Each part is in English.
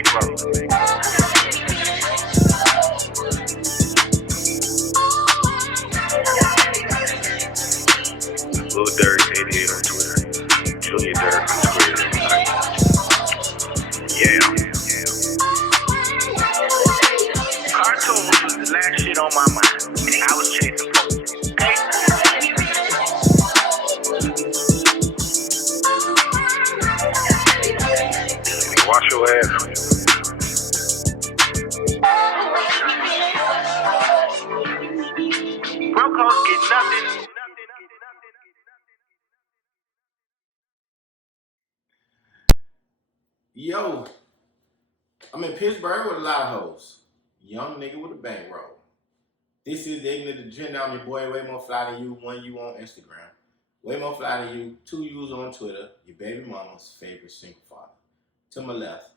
Lil Durk 88 on Twitter. Junior Durk Yeah. Cartoons was the last shit on my mind. I was chasing folks. Okay? Wash your ass. Broke hoes get nothing. Yo, I'm in Pittsburgh with a lot of hoes. Young nigga with a bankroll. This is the Ignant agenda. I'm your boy, way more fly than you. 1 you on Instagram. Way more fly than you. 2 U's on Twitter. Your baby mama's favorite single father. To my left,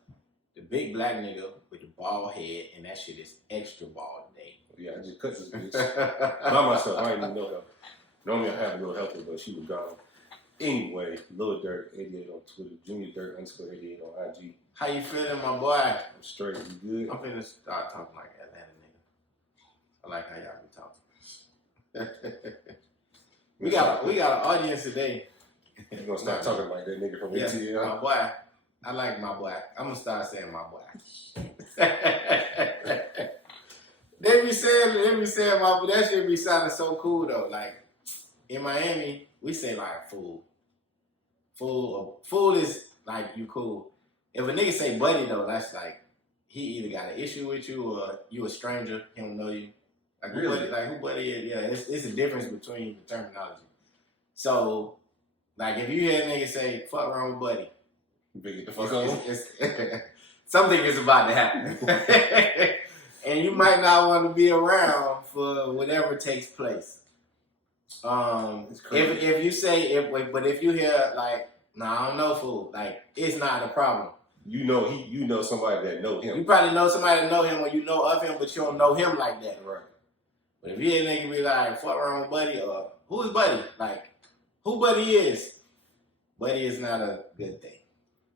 the big black nigga with the bald head, and that shit is extra bald today. Yeah, I just cut this bitch by myself. I ain't even know help. Normally I have a little helper, but she was gone. Anyway, Lil Durk 88 on Twitter, Junior Durk _88 on IG. How you feeling, my boy? I'm straight. You good? I'm finna start talking like Atlanta nigga. I like how y'all be talking. we got an audience today. You gonna start talking like that nigga from ATL? My boy. I like my boy. I'm gonna start saying my boy. They be saying my boy. That shit be sounding so cool though. Like in Miami, we say like fool. Fool is like you cool. If a nigga say buddy though, that's like he either got an issue with you or you a stranger. He don't know you. Like really? Who buddy is? Yeah, it's a difference between the terminology. So like if you hear a nigga say fuck wrong with buddy. Get the fuck on. Something is about to happen. And you might not want to be around for whatever takes place. If you say but if you hear like, nah, I don't know fool, like it's not a problem. You know somebody that know him. You probably know somebody that know him or you know of him, but you don't know him like that. Right. But if you hear a nigga be like, fuck wrong with buddy, or who is buddy? Like, who buddy is? Buddy is not a good thing.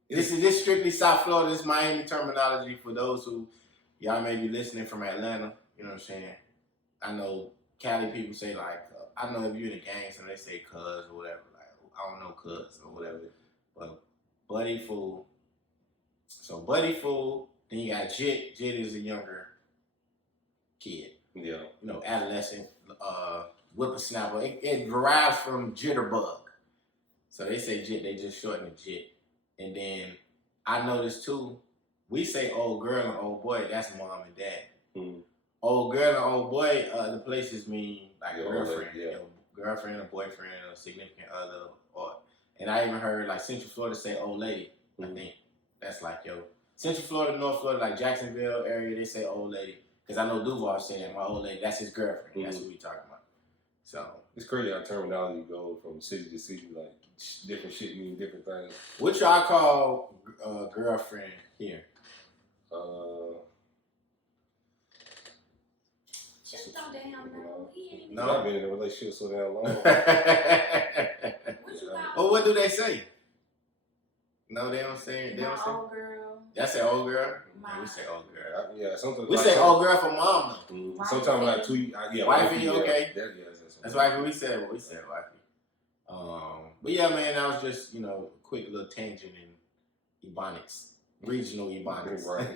This is strictly South Florida. This Miami terminology for those who, y'all may be listening from Atlanta. You know what I'm saying? I know Cali people say like, I know if you're in a gang, so they say cuz or whatever. Like, I don't know cuz or whatever. But buddy fool. So buddy fool. Then you got Jit. Jit is a younger kid. Yeah. You know, adolescent, whippersnapper. It derives from jitterbug. So they say Jit. They just shorten the Jit. And then I noticed too, we say old girl and old boy, that's mom and dad. Mm-hmm. Old girl and old boy, the places mean like girlfriend, girlfriend, a boyfriend, a significant other, and I even heard like Central Florida say old lady. Mm-hmm. I think that's like Central Florida, North Florida, like Jacksonville area, they say old lady. Because I know Duval said that my old lady, that's his girlfriend. Mm-hmm. That's what we talking about. So it's crazy how terminology goes from city to city, like different shit mean different things. What y'all call girlfriend here? Just don't damn know. I've been in a relationship so damn long. Oh, what do they say? No, they don't say. They don't say. Old girl. Y'all say old girl. Yeah, we say old girl. Yeah, sometimes we like say old girl for mom though. Mm-hmm. Sometimes like two. Wifey, okay. That's wifey. We said what we said, wifey. But yeah, man, that was just a quick little tangent in Ebonics, regional Ebonics. Right.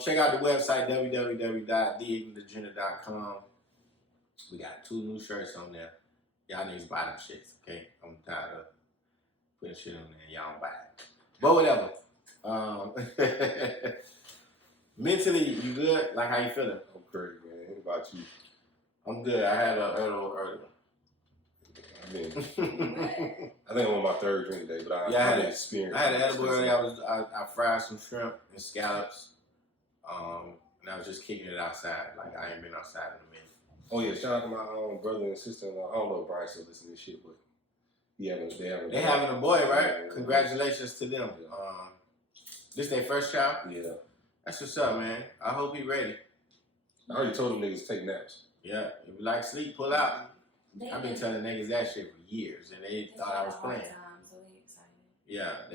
Check out the website www.theignantagenda.com. We got 2 new shirts on there. Y'all niggas buy them shits, okay? I'm tired of putting shit on there and y'all don't buy it. But whatever. Mentally, you good? Like how you feeling? I'm great, man. What about you? I'm good. I had a early. I think I'm on my 3rd drink today, but I had an experience. I had an edible early. I fried some shrimp and scallops, and I was just kicking it outside. Like I ain't been outside in a minute. Oh yeah, shout out to my brother and sister. I don't know if Brian still listens to this shit, but they having a boy, right? Congratulations to them. This their first child. Yeah, that's what's up, man. I hope he ready. I already told them niggas to take naps. Yeah, if you like sleep, pull out. I've been telling niggas that shit for years, and they thought I was playing. So they excited. Yeah,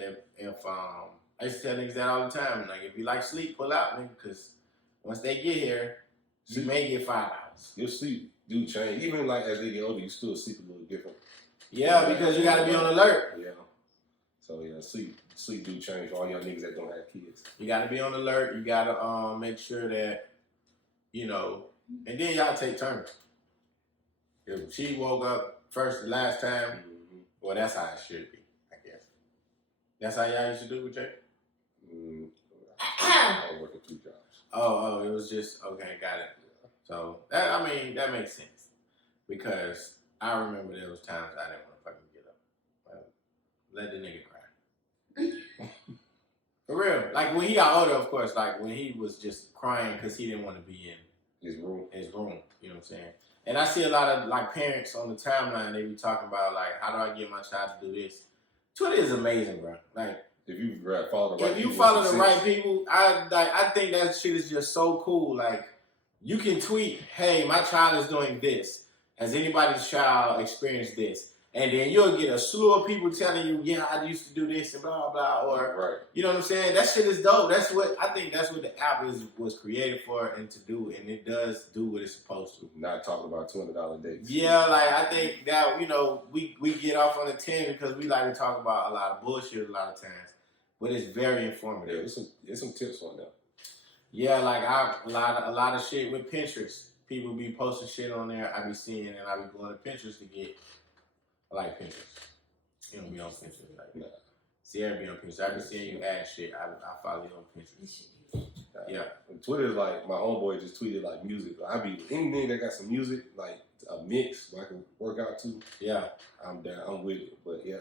I used to tell niggas that all the time. Like, if you like sleep, pull out, nigga, because once they get here, you may get 5 hours. Your sleep do change. Even like as they get older, you still sleep a little different. Yeah, because you got to be on alert. Yeah. So yeah, sleep do change for all y'all niggas that don't have kids. You got to be on alert. You got to make sure that, you know, and then y'all take turns. If she woke up first the last time, well, that's how it should be, I guess. That's how y'all used to do it with Jay? I work at 2 jobs. Oh, it was just, okay, got it. So, that makes sense. Because I remember there was times I didn't want to fucking get up. Let the nigga cry. For real. Like, when he got older, of course, like, when he was just crying because he didn't want to be in His room. You know what I'm saying? And I see a lot of, like, parents on the timeline, they be talking about, like, how do I get my child to do this? Twitter is amazing, bro. Like, if you follow the right people. If you people, follow the right people, I think that shit is just so cool. Like, you can tweet, hey, my child is doing this. Has anybody's child experienced this? And then you'll get a slew of people telling you, yeah, I used to do this and blah, blah, or, right. You know what I'm saying? That shit is dope. I think that's what the app was created for and to do, and it does do what it's supposed to. Not talking about $200 dates. Yeah, like, I think that, you know, we get off on the 10 because we like to talk about a lot of bullshit a lot of times. But it's very informative. Yeah, there's some tips on that. Yeah, like a lot of shit with Pinterest. People be posting shit on there. I be seeing, and I be going to Pinterest to get. I like Pinterest. You don't be on Pinterest like that. Nah. Sierra be on Pinterest. I be seeing you add shit. I follow you on Pinterest. Yeah. And Twitter is like, my homeboy just tweeted like music. I be anything that got some music, like a mix where I can work out to. Yeah. I'm down. I'm with it. But yeah,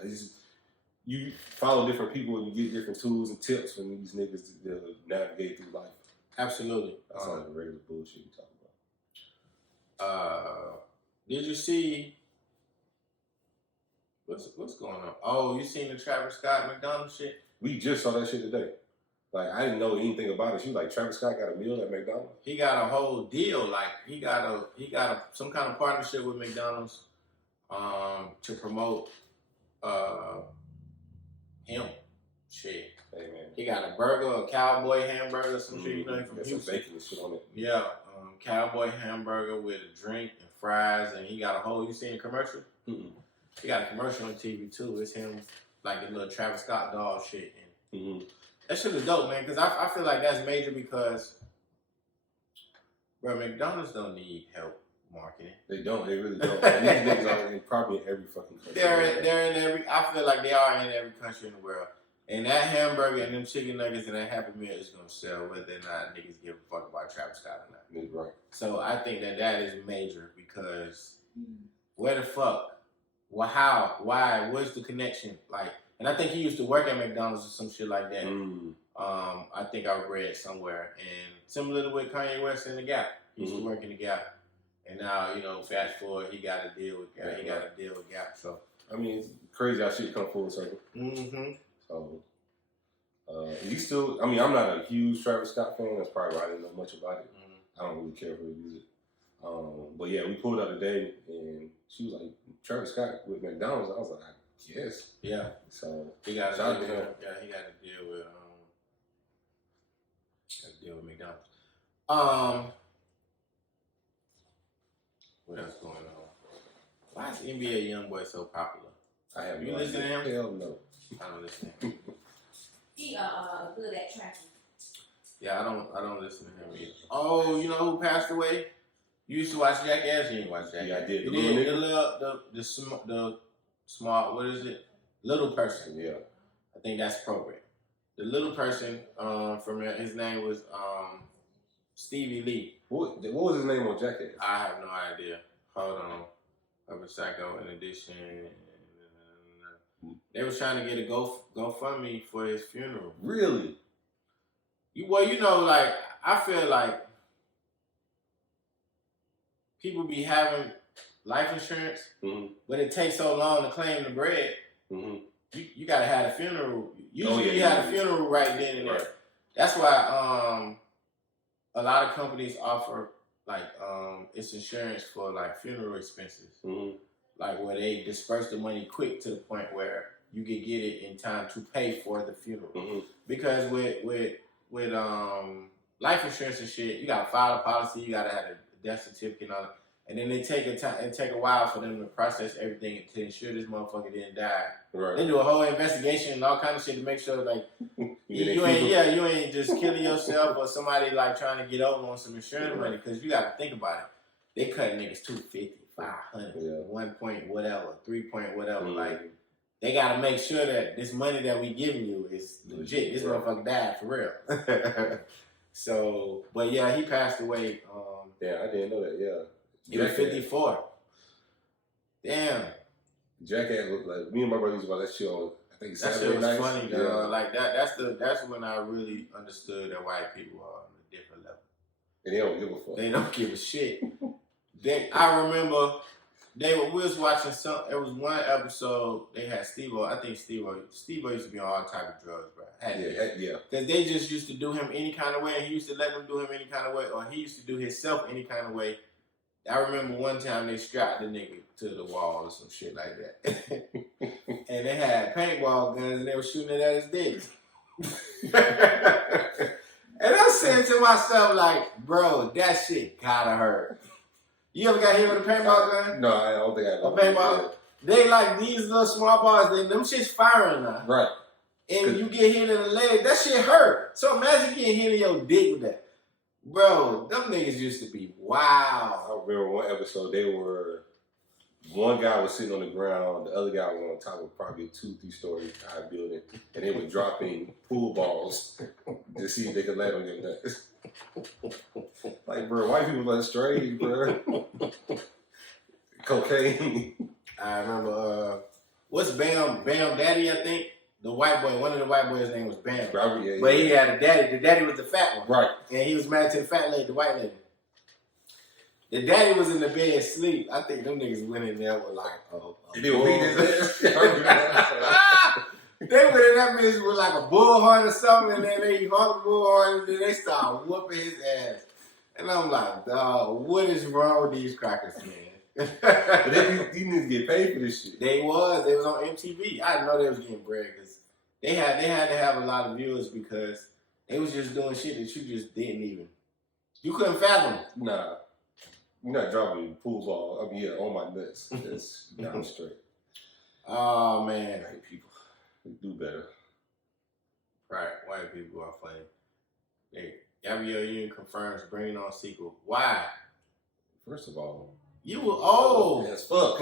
you follow different people and you get different tools and tips from these niggas to navigate through life. Absolutely. That's not the regular bullshit you talking about. Did you see what's going on? Oh, you seen the Travis Scott McDonald's shit? We just saw that shit today. Like, I didn't know anything about it. She was like, Travis Scott got a meal at McDonald's. He got a whole deal. Like, he got some kind of partnership with McDonald's to promote him. Shit. Hey, man. He got a burger, a cowboy hamburger, some shit, you know, from Houston. Some bacon and shit on it. Yeah, cowboy hamburger with a drink and fries, and he got a whole, you seen the commercial? Mm-mm. He got a commercial on TV too. It's him, like the little Travis Scott doll shit. And that shit is dope, man, because I feel like that's major because, bro, McDonald's don't need help marketing. They don't. They really don't. And these niggas are probably in every fucking country. They're in every, I feel like they are in every country in the world. And that hamburger and them chicken nuggets and that Happy Meal is going to sell whether or not niggas give a fuck about Travis Scott or not. Right. So I think that is major because where the fuck? Well, how? Why? What's the connection? Like, and I think he used to work at McDonald's or some shit like that. I think I read somewhere. And similar to with Kanye West in The Gap. He used to work in The Gap. And now, you know, fast forward, he got a deal with Gap. He got a deal with Gap. So, I mean, it's crazy how shit come full circle. Mm-hmm. So, you still, I mean, I'm not a huge Travis Scott fan. That's probably why I didn't know much about it. I don't really care for his music. But yeah, we pulled out today and she was like, Travis Scott with McDonald's. I was like, yes. Yeah. So, he got shout a out to deal. him. Yeah, he got a deal with McDonald's. What else going on? Why is NBA YoungBoy so popular? I have You no listen to idea. him? Hell no. I don't listen to him. He good at tracking. Yeah, I don't listen to him either. Oh, you know who passed away? You used to watch Jackass. You didn't watch Jackass. Yeah, I did. You The did little the small. What is it? Little person. Yeah. I think that's appropriate. The little person. From his name was Stevie Lee. What was his name on Jackass? I have no idea. Hold on. Of a Psycho in addition. They was trying to get a GoFundMe for his funeral. Really? Well, you know, like, I feel like people be having life insurance, but it takes so long to claim the bread. You gotta have a funeral. Usually you have a funeral right then and there. Right. That's why a lot of companies offer like it's insurance for like funeral expenses. Like where they disperse the money quick to the point where you could get it in time to pay for the funeral. Mm-hmm. Because with life insurance and shit, you gotta file a policy, you gotta have a death certificate and all that. And then it take a while for them to process everything to ensure this motherfucker didn't die. Right. They do a whole investigation and all kind of shit to make sure like you ain't just killing yourself or somebody like trying to get over on some insurance money, because you gotta think about it. They cut niggas 250, 500, 1 point whatever, 3 point whatever. Like they gotta make sure that this money that we giving you is legit. This motherfucker died for real. So, but yeah, he passed away. Yeah, I didn't know that. Yeah. He was 54. Damn. Jackass looked like me and my brother used to watch that shit on. I think Saturday was nights. Funny, dog. Like that's when I really understood that white people are on a different level. And they don't give a fuck. They don't give a shit. I remember we was watching there was one episode they had Steve-O. I think Steve-O used to be on all type of drugs, bro. Yeah. Because they just used to do him any kind of way, and he used to let them do him any kind of way, or he used to do himself any kind of way. I remember one time they strapped the nigga to the wall or some shit like that. And they had paintball guns and they were shooting it at his dick. And I'm saying to myself, like, bro, that shit gotta hurt. You ever got hit with a paintball gun? No, I don't think I A paintball? They like these little small bars, them shit's firing now. Right. And you get hit in the leg, that shit hurt. So imagine getting hit in your dick with that. Bro, them niggas used to be wow. I remember one episode, one guy was sitting on the ground, the other guy was on top of probably a 2-3 story high building, and they were dropping pool balls to see if they could land on their nuts. Like, bro, white people are strange, bro. Cocaine. I remember, what's Bam Daddy, I think? The white boy, one of the white boys' name was Bam. Robert, But he had a daddy. The daddy was the fat one. Right. And he was married to the fat lady, the white lady. The daddy was in the bed asleep. I think them niggas went in there with like, They were beating his ass. They went in that bitch with like a bullhorn or something, and then they hung the bullhorn, and then they started whooping his ass. And I'm like, dog, what is wrong with these crackers, man? But these niggas get paid for this shit. They was on MTV. I didn't know they was getting bread because they had to have a lot of viewers because they was just doing shit that you just you couldn't fathom. Nah. You're not dropping pool ball. I mean, yeah, on my nuts. That's down straight. Oh, man. White people, they do better. Right. White people are funny. Gabrielle Union confirms bringing on sequel. Why? First of all, you were old as fuck.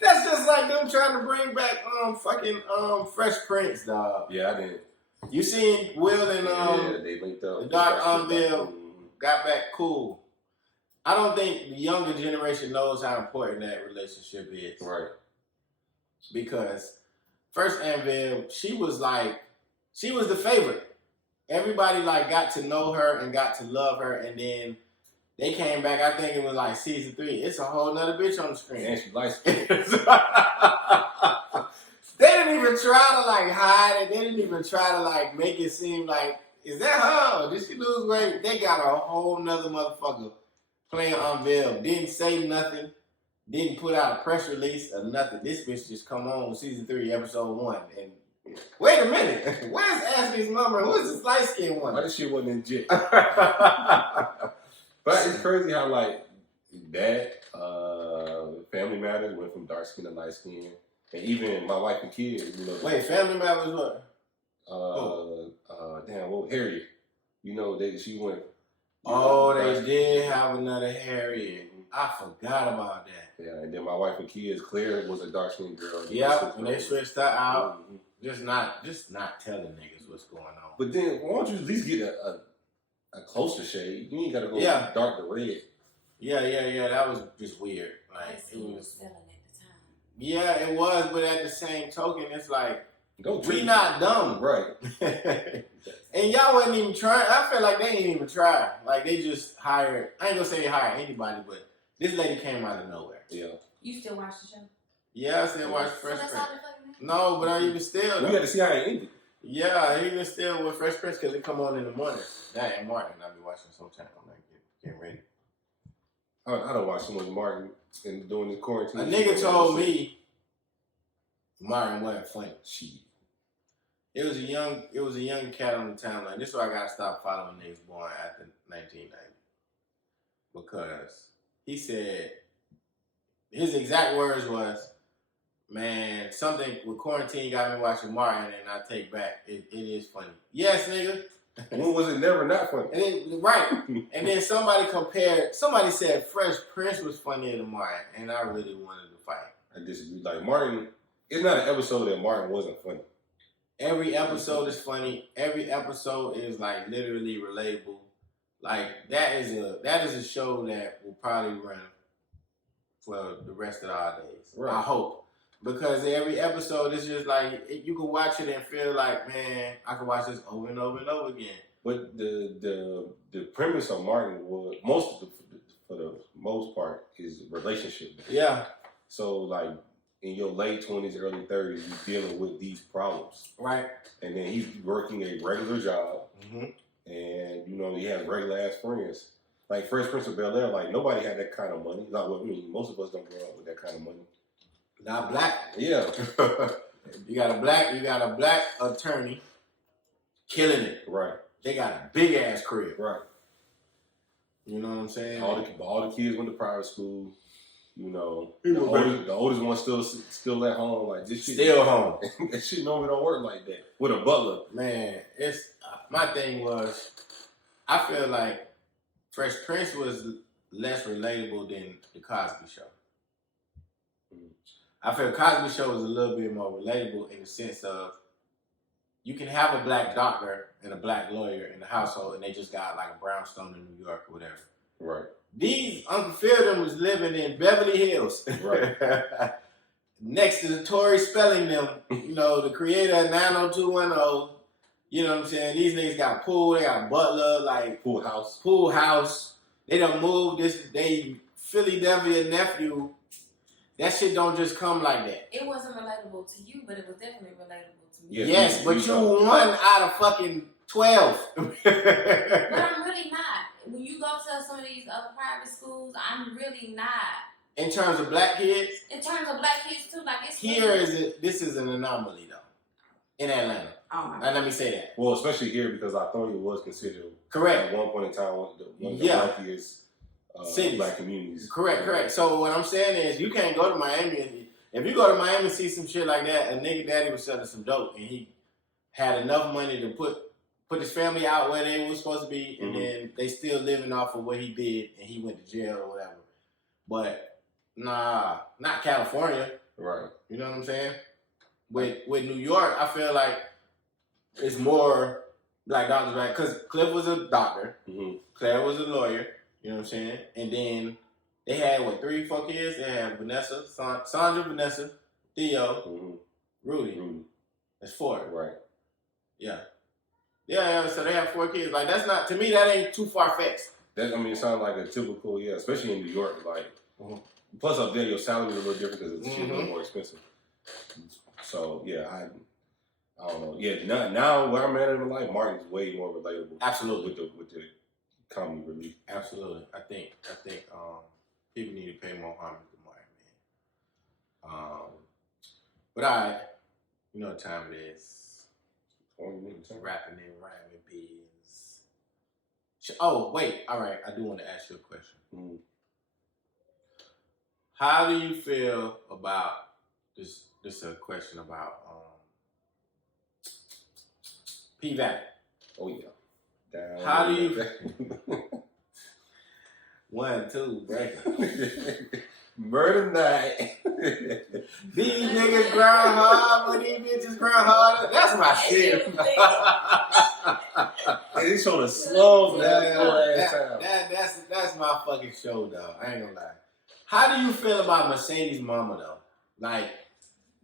That's just like them trying to bring back Fresh Prince, dog. Yeah, I did. You seen Will and they linked up. the Dark Unveil got back cool. I don't think the younger generation knows how important that relationship is. Right. Because first Anvil, she was the favorite. Everybody like got to know her and got to love her, and then they came back. I think it was like season 3. It's a whole nother bitch on the screen. And she likes it. They didn't even try to like hide it. They didn't even try to like make it seem like, is that her? Did she lose weight? They got a whole nother motherfucker playing Unveil. Didn't say nothing. Didn't put out a press release or nothing. This bitch just come on season 3, episode 1. And wait a minute. Where's Ashley's mama? Who's this light skinned one? Why this shit wasn't legit? But it's crazy how like that Family Matters went from dark skin to light skin. And even my wife and kids, you know. Wait, Family Matters what? Harriet. You know, she went. They did have another Harriet. I forgot about that. Yeah, and then my wife and kids, Claire was a dark skinned girl. Yeah, when they switched that out, just not telling niggas what's going on. But then, why don't you at least get a closer shade? You ain't gotta go dark to red. Yeah. That was just weird. Like it was. Selling at the time. Yeah, it was, but at the same token, it's like we not dumb, right? And y'all wasn't even trying. I feel like they ain't even try. Like they just hired. I ain't gonna say they hired anybody, but this lady came out of nowhere. Yeah. You still watch the show? Yeah, I still watch Fresh Prince. Prince. No, but I even still. We got to see how it ended. Yeah, even still with Fresh Prince because it come on in the morning. That and Martin, I be watching sometime. I'm like getting ready. I don't watch so much Martin and doing this quarantine. A nigga told me Martin wasn't funny. Shit. It was a young cat on the timeline. This is why I gotta stop following niggas born after 1990. Because he said his exact words was, man, something with quarantine got me watching Martin, and I take back, it is funny. Yes, nigga. When was it never not funny? Right. And then somebody said Fresh Prince was funnier than Martin, and I really wanted to fight. I disagree. Like Martin, it's not an episode that Martin wasn't funny. Every episode is funny. Every episode is like literally relatable. Like that is a show that will probably run for the rest of our days. Right. I hope. Because every episode is just like, you can watch it and feel like, man, I can watch this over and over and over again. But the premise of Martin was, for the most part, is relationship based. Yeah. So like in your late 20s, early 30s, you're dealing with these problems. Right. And then he's working a regular job. Mm-hmm. And, you know, he has regular ass friends. Like Fresh Prince of Bel-Air, like nobody had that kind of money. Like, I mean, most of us don't grow up with that kind of money. Not black. Yeah. You got a black attorney killing it. Right. They got a big ass crib. Right. You know what I'm saying? All the kids went to private school. You know, the oldest one still at home. Like this shit. Still home. That shit normally don't work like that with a butler. Man, it's my thing was, I feel like Fresh Prince was less relatable than the Cosby Show. I feel Cosby Show was a little bit more relatable in the sense of you can have a black doctor and a black lawyer in the household and they just got like a brownstone in New York or whatever. Right. These Uncle Fielding was living in Beverly Hills. Right. Next to the Tory Spelling them, you know, the creator of 90210. You know what I'm saying? These niggas got pool, they got butler, like pool house. They done moved they Philadelphia nephew. That shit don't just come like that. It wasn't relatable to you, but it was definitely relatable to me. Yes, but you 1 out of fucking 12. But I'm really not. When you go to some of these other private schools, I'm really not. In terms of black kids? In terms of black kids too, like it's this is an anomaly though. In Atlanta. Oh my God. Now, let me say that. Well, especially here because Lithonia was considered correct at one point in time one of the luckiest black communities. Correct. So what I'm saying is you can't go to Miami. If you go to Miami and see some shit like that, a nigga daddy was selling some dope and he had enough money to put his family out where they were supposed to be, and then they still living off of what he did, and he went to jail or whatever. But nah, not California. Right. You know what I'm saying? With New York, I feel like it's more black doctors, right? Because Cliff was a doctor, Claire was a lawyer. You know what I'm saying? And then they had 3, 4 kids. They had Vanessa, Sandra, Vanessa, Theo, Rudy. That's 4. Right. Yeah. So they have 4 kids. Like that's not, to me, that ain't too far fetched. It sounds like a typical, especially in New York. Like, plus up there, your salary is a little different because it's a little more expensive. So I don't know. Yeah, now where I'm at in my life, Martin's way more relatable. Absolutely. With the comedy relief. Absolutely. I think people need to pay more homage to Martin, man. But alright, you know what time it is. Rapping and rhyming biz. Oh, wait. All right. I do want to ask you a question. How do you feel about this? This is a question about P Valley. Oh yeah. Down. How do you? 1, 2, break. Murder night. These niggas grind hard, but these bitches grind harder. That's my shit. They showed a slow That's my fucking show, though. I ain't gonna lie. How do you feel about Mercedes' mama, though? Like,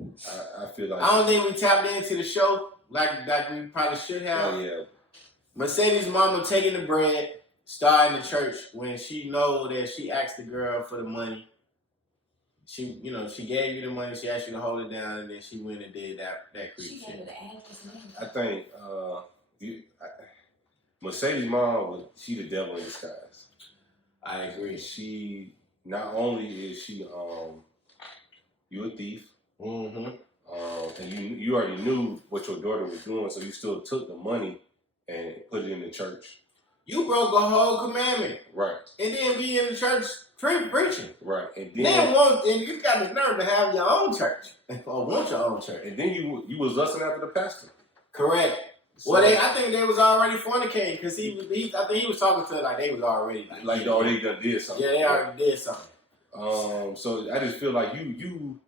I feel like I don't think we tapped into the show like we probably should have. Oh yeah. Mercedes' mama taking the bread, starting the church when she know that she asked the girl for the money. She gave you the money. She asked you to hold it down, and then she went and did that creep shit. She gave her the address. I think Mercedes' mom she the devil in disguise. I agree. She not only is she you a thief. and you already knew what your daughter was doing, so you still took the money and put it in the church. You broke a whole commandment. Right. And then be in the church preaching. Right. And then you got the nerve to have your own church. Or want your own church. And then you was lusting after the pastor. Correct. So, Well, I think they was already fornicating because I think he was talking to like they was already like they already done did something. Yeah, they already did something. So I just feel like you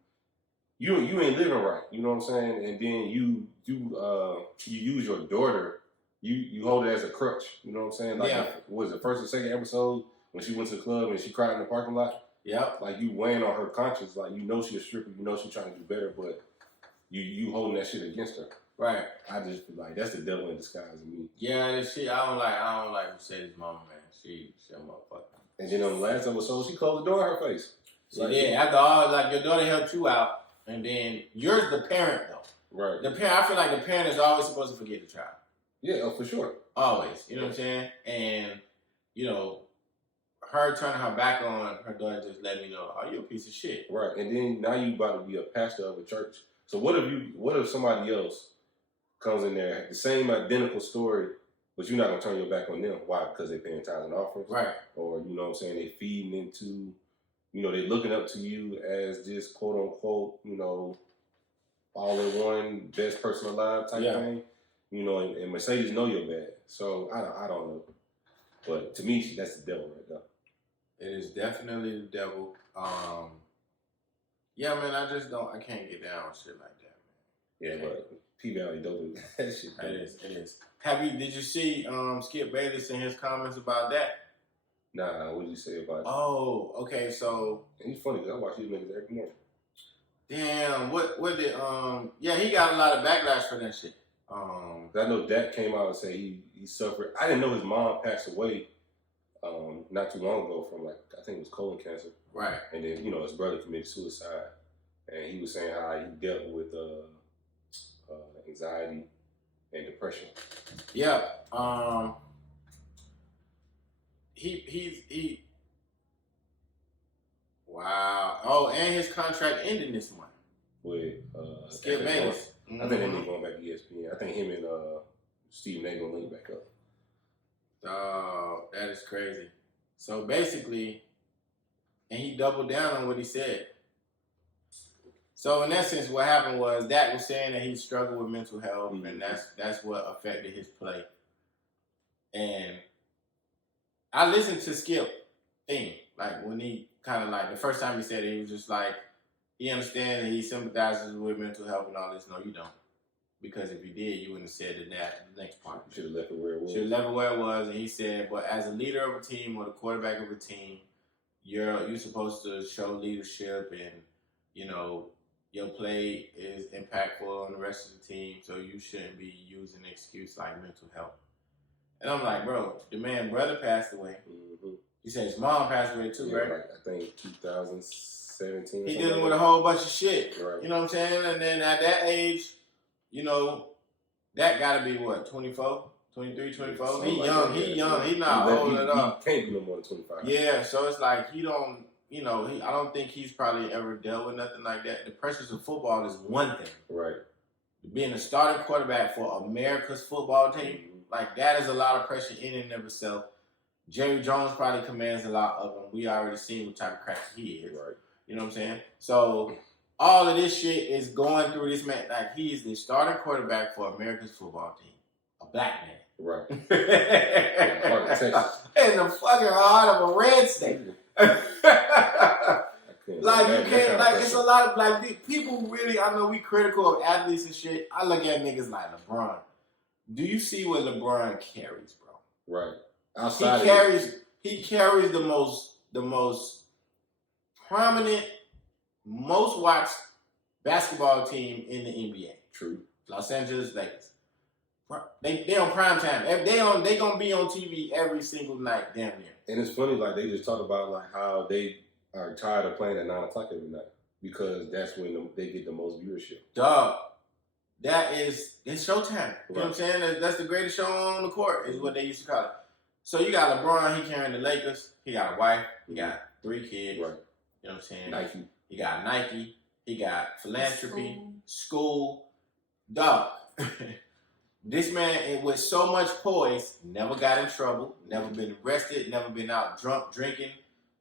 ain't living right. You know what I'm saying? And then you use your daughter. You hold it as a crutch. You know what I'm saying? Like, what was it, first or second episode when she went to the club and she cried in the parking lot? Yep. Like, you weighing on her conscience. Like, you know she a stripper. You know she's trying to do better, but you holding that shit against her. Right. I just feel like that's the devil in disguise to me. Yeah, that shit. I don't like Mercedes' mama, man. She a motherfucker. And then on the last episode, she closed the door in her face. After all, like your daughter helped you out, and then you're the parent though. Right. The parent. I feel like the parent is always supposed to forget the child. Yeah, for sure. Always. You know what I'm saying? And her turning her back on her daughter just let me know, oh, you're a piece of shit. Right. And then now you about to be a pastor of a church. So what if somebody else comes in there, the same identical story, but you're not gonna turn your back on them? Why? Because they're paying tithes and offerings, right? Or you know what I'm saying, they feeding into, they looking up to you as this quote unquote, all in one, best person alive type thing. And Mercedes know you're bad, so I don't know, but to me that's the devil right there. It is definitely the devil. Yeah, man, I can't get down with shit like that, man. Yeah, but P-Valley dope. That shit. It is. Did you see Skip Bayless and his comments about that? Nah, what did you say about it? Oh, okay, so. And he's funny because I watch these niggas every morning. Damn, what did, he got a lot of backlash for that shit. I know Dak came out and said he suffered. I didn't know his mom passed away not too long ago from I think it was colon cancer. Right. And then, his brother committed suicide. And he was saying how he dealt with anxiety and depression. Yeah. He wow. Oh, and his contract ended this month. With Skip Bayless. I think they're going back to ESPN. I think him and Steve Nagle gonna link back up. Oh, that is crazy. So basically, and he doubled down on what he said. So in essence, what happened was Dak was saying that he struggled with mental health, and that's what affected his play. And I listened to Skip thing, like when he kind of the first time he said it, he was just like, he understands and he sympathizes with mental health and all this. No, you don't. Because if you did, you wouldn't have said the next part. You should have left it where it was. Should have left it where it was. And he said, but as a leader of a team or the quarterback of a team, you're supposed to show leadership and, your play is impactful on the rest of the team, so you shouldn't be using an excuse like mental health. And I'm like, bro, the man's brother passed away. Mm-hmm. He said his mom passed away too, right? Like, I think 2017. He dealing with a whole bunch of shit. Right. You know what I'm saying? And then at that age, that got to be what, 24, 23, 24? He young. He not old at all. He can't be no more than 25. Yeah, so it's like he don't, I don't think he's probably ever dealt with nothing like that. The pressures of football is one thing. Right. Being a starting quarterback for America's football team, like that is a lot of pressure in and of itself. Jerry Jones probably commands a lot of them. We already seen what type of crack he is. Right. You know what I'm saying? So all of this shit is going through this man. Like, he is the starting quarterback for America's football team. A black man. Right. In the fucking heart of a red state. Like, you can't, like, it's a lot of, like, people really, I know we critical of athletes and shit. I look at niggas like LeBron. Do you see what LeBron carries, bro? Right. He carries the most prominent, most watched basketball team in the NBA. True. Los Angeles Lakers. They on prime time. They gonna be on TV every single night, damn near. And it's funny, like, they just talk about like how they are tired of playing at 9 o'clock every night because that's when they get the most viewership. Dog, it's showtime. Right. You know what I'm saying? That's the greatest show on the court is what they used to call it. So you got LeBron, he carrying the Lakers. He got a wife. He got 3 kids. Right. You know what I'm saying? Nike. He got Nike. He got philanthropy, school. Dog. This man with so much poise never got in trouble, never been arrested, never been out drunk, drinking,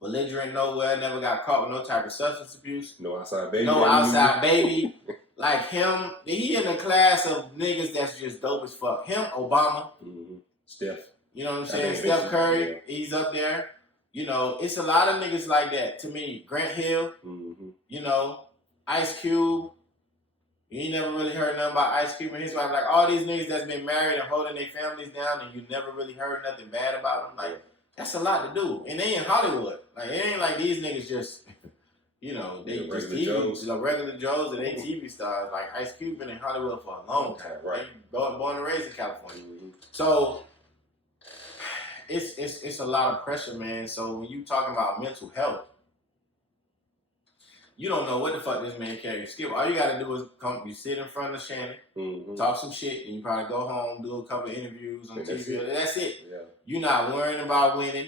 belligerent nowhere, never got caught with no type of substance abuse. No outside baby. No outside baby. Like him, he in a class of niggas that's just dope as fuck. Him, Obama. Mm-hmm. Steph. You know what I'm saying? Steph Curry, yeah. He's up there. You know, it's a lot of niggas like that to me. Grant Hill, you know, Ice Cube. You ain't never really heard nothing about Ice Cube and his wife. Like, all these niggas that's been married and holding their families down and you never really heard nothing bad about them. Like, that's a lot to do. And they in Hollywood. Like, it ain't like these niggas just, you know, they just regular Joes and they TV stars. Like, Ice Cube been in Hollywood for a long time. Right. Born and raised in California. So, it's a lot of pressure, man. So, when you talking about mental health, you don't know what the fuck this man carries. Skip, all you gotta do is you sit in front of Shannon, talk some shit, and you probably go home, do a couple of interviews on TV. That's it. Yeah. You're not worrying about winning.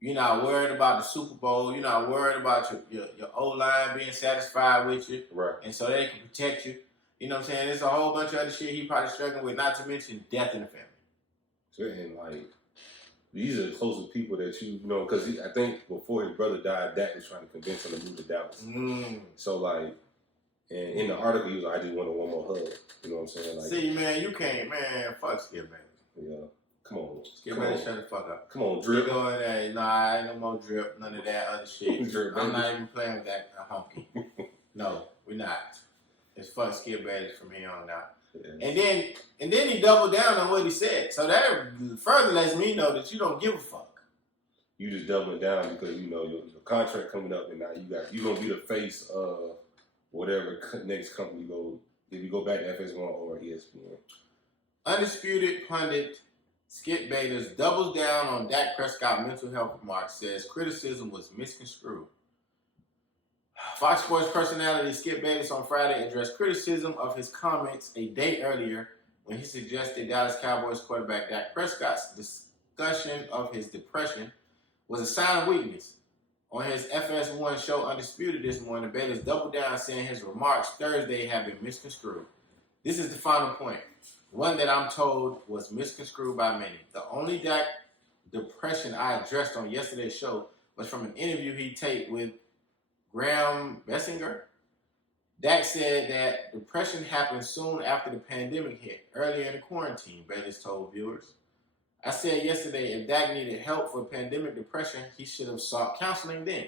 You're not worried about the Super Bowl. You're not worried about your O-line being satisfied with you. Right. And so they can protect you. You know what I'm saying? There's a whole bunch of other shit he probably struggling with, not to mention death in the family. So, and like, these are the closest people that you know, because I think before his brother died, Dak was trying to convince him to move to Dallas. So, like, and in the article, he was like, I just wanted one more hug. You know what I'm saying? Like, see, man, you can't, man, fuck Skip, man. Yeah. Come on. Skip, man, shut the fuck up. Come on, Drip. Going there, nah, ain't no more Drip, none of that other shit. Drip, I'm not even playing with that honky. No, we're not. It's fuck Skip Bayless from here on out. Yeah. And then he doubled down on what he said. So that further lets me know that you don't give a fuck. You just doubling down because you know your contract coming up, and now you gonna be the face of whatever next company you go. If you go back to FS1 or ESPN. Undisputed pundit Skip Bayless doubles down on Dak Prescott mental health remarks. Says criticism was misconstrued. Fox Sports personality Skip Bayless on Friday addressed criticism of his comments a day earlier when he suggested Dallas Cowboys quarterback Dak Prescott's discussion of his depression was a sign of weakness. On his FS1 show Undisputed this morning, Bayless doubled down saying his remarks Thursday have been misconstrued. This is the final point, one that I'm told was misconstrued by many. The only Dak depression I addressed on yesterday's show was from an interview he taped with Graham Bessinger. Dak said that depression happened soon after the pandemic hit, earlier in the quarantine, Bayless told viewers. I said yesterday if Dak needed help for pandemic depression, he should have sought counseling then.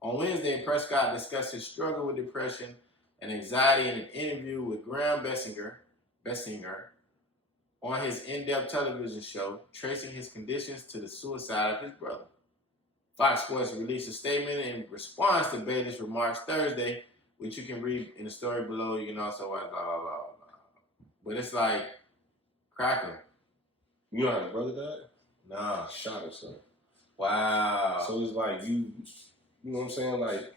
On Wednesday, Prescott discussed his struggle with depression and anxiety in an interview with Graham Bessinger on his in-depth television show, tracing his conditions to the suicide of his brother. Fox Sports released a statement in response to Bayless' remarks Thursday, which you can read in the story below. You can also watch blah, blah, blah, blah. But it's like, crackling. You know how his brother died? Nah. Shot himself. Wow. So it's like, you know what I'm saying? Like,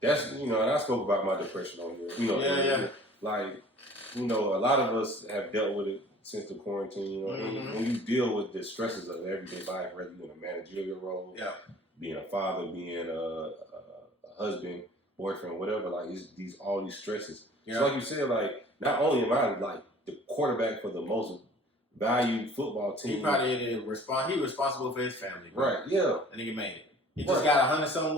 that's, you know, and I spoke about my depression on here. You know, yeah. Like, you know, a lot of us have dealt with it since the quarantine, you know. When you deal with the stresses of everyday life, whether you're in a managerial role, being a father, being a husband, boyfriend, whatever, like it's all these stresses. Yeah. So like you said, like not only am I like the quarterback for the most valued football team, he probably responsible for his family. Right? Yeah. And nigga made it. He just got 100-something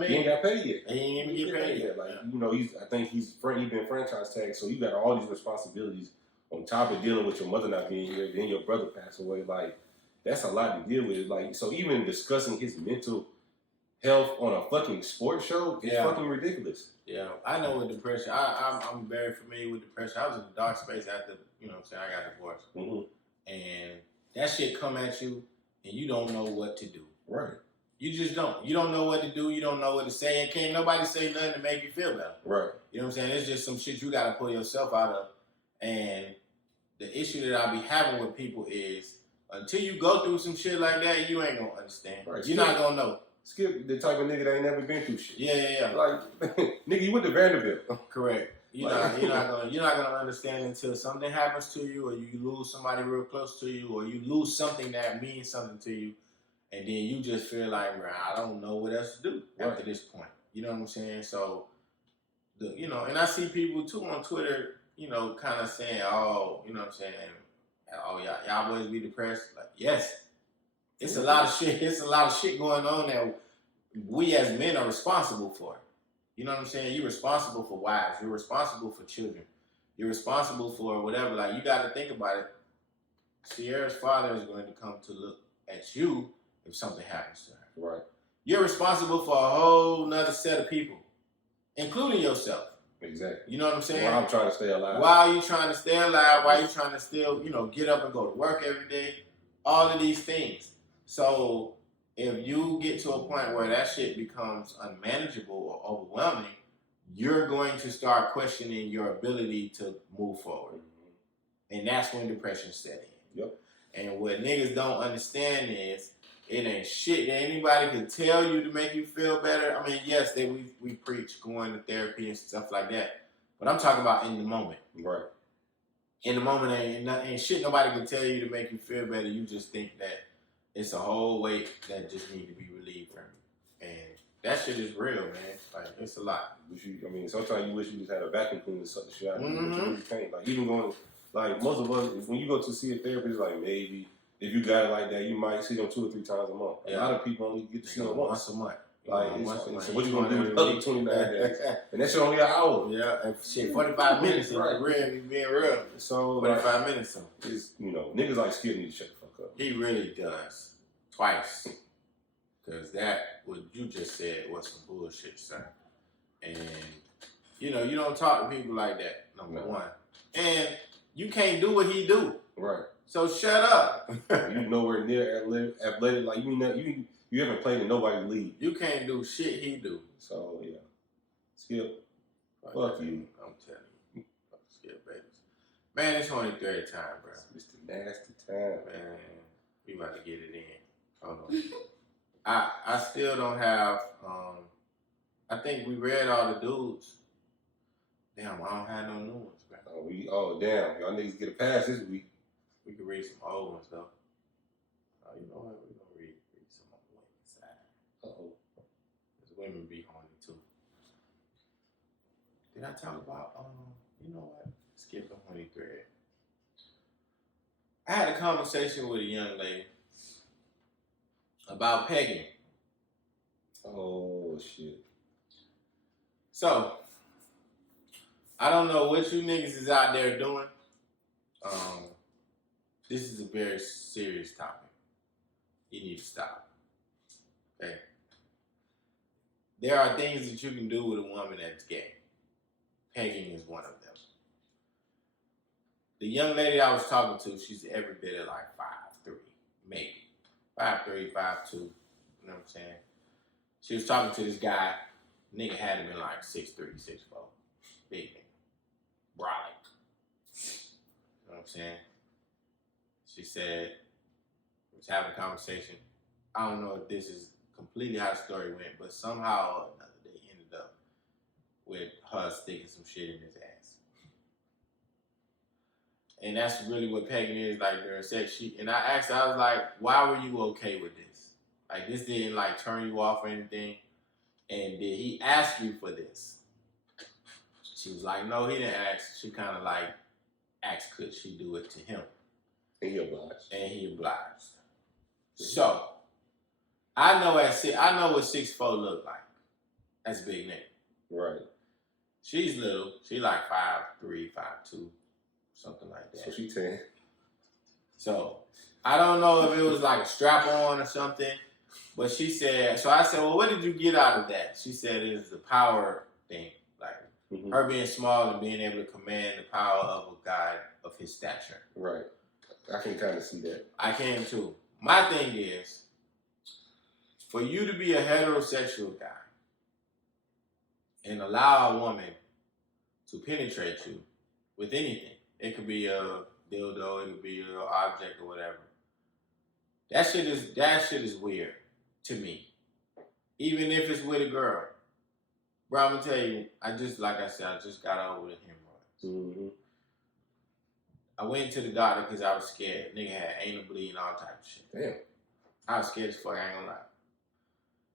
million. He ain't got paid yet. He ain't even get paid yet. Like you know, I think he's been franchise tagged, so you got all these responsibilities on top of dealing with your mother not being here. Then your brother passed away. Like that's a lot to deal with. Like so, even discussing his mental health on a fucking sports show is fucking ridiculous. Yeah, I know with depression. I'm very familiar with depression. I was in the dark space after I got divorced, and that shit come at you, and you don't know what to do. Right. You just don't. You don't know what to do. You don't know what to say. And can't nobody say nothing to make you feel better. Right. You know what I'm saying? It's just some shit you got to pull yourself out of. And the issue that I be having with people is until you go through some shit like that, you ain't going to understand. Right. You're not going to know. Skip, the type of nigga that ain't never been through shit. Yeah. Like, nigga, you went to Vanderbilt. Correct. You're not gonna understand until something happens to you, or you lose somebody real close to you, or you lose something that means something to you. And then you just feel like, I don't know what else to do after this point. You know what I'm saying? So you know, and I see people too on Twitter, you know, kind of saying, oh, you know what I'm saying, oh, y'all boys be depressed. Like, yes, it's a lot of shit. It's a lot of shit going on that we as men are responsible for. You know what I'm saying? You're responsible for wives. You're responsible for children. You're responsible for whatever. Like, you got to think about it. Sierra's father is going to come to look at you if something happens to her. Right. You're responsible for a whole nother set of people, including yourself. Exactly. You know what I'm saying? While I'm trying to stay alive. Why are you trying to stay alive? Why are you trying to still, you know, get up and go to work every day? All of these things. So if you get to a point where that shit becomes unmanageable or overwhelming, you're going to start questioning your ability to move forward. And that's when depression set in. Yep. And what niggas don't understand is it ain't shit that anybody can tell you to make you feel better. I mean, yes, we preach going to therapy and stuff like that. But I'm talking about in the moment. Right. In the moment, ain't shit nobody can tell you to make you feel better. You just think that it's a whole weight that just need to be relieved from you. And that shit is real, man. Like, it's a lot. I mean, sometimes you wish you just had a vacuum cleaner to suck the shit out of you, but you Mm-hmm. really can't. Like, even going, like, most of us, when you go to see a therapist, like, maybe, if you got it like that, you might see them 2 or 3 times a month. Yeah. A lot of people only get to see them once. A month. Like, Once so what you gonna do with the other 29 days? And that shit only an hour. Yeah, and shit, 45 minutes is Right. real, being real. So, 45 minutes, so. it's, you know, niggas like Skip need to shut the fuck up. He really does. Twice. Because that, what you just said, was some bullshit, sir. And, you know, you don't talk to people like that, number one. And you can't do what he do. Right. So shut up. You nowhere near athletic. Like, you haven't played in nobody's league. You can't do shit he do. So, yeah. Skip, fuck you. I'm telling you. Fuck Skip, baby. Man, it's only 30 time, bro. It's the nasty time. Man, we about to get it in. Hold on. I still don't have, I think we read all the dudes. Damn, I don't have no new ones, bro. Oh, damn. Y'all niggas get a pass this week. We can read some old ones, though. You know what? We're going to read some on the women's side. Uh-oh. Because women be horny, too. Did I talk about, you know what? Skip the honey thread. I had a conversation with a young lady about pegging. Oh, shit. So, I don't know what you niggas is out there doing. This is a very serious topic. You need to stop. Okay? There are things that you can do with a woman that's gay. Pegging is one of them. The young lady I was talking to, she's every bit of like 5'3", maybe. 5'3", 5'2", you know what I'm saying? She was talking to this guy, nigga had him in like 6'3", 6'4", big nigga, brolic. You know what I'm saying? She said, we was having a conversation. I don't know if this is completely how the story went, but somehow or another they ended up with her sticking some shit in his ass. And that's really what pegging is like during sex. And I asked her, I was like, why were you okay with this? Like, this didn't like turn you off or anything. And did he ask you for this? She was like, no, he didn't ask. She kind of like asked, could she do it to him? And he obliged. And he obliged. So, I know what 6'4" look like. That's a big nigga. Right. She's little. She like 5'3", 5'2", something like that. So she 10. So, I don't know if it was like a strap on or something, but she said, so I said, well, what did you get out of that? She said it was the power thing. Like, her being small and being able to command the power of a guy of his stature. Right. I can kind of see that. I can too. My thing is, for you to be a heterosexual guy and allow a woman to penetrate you with anything, it could be a dildo, it could be an object or whatever. That shit is weird to me. Even if it's with a girl. Bro, I'm gonna tell you, I just got over the hemorrhoids. Mm-hmm. I went to the doctor because I was scared. Nigga had anal bleeding, all type of shit. Damn. I was scared as fuck, I ain't gonna lie.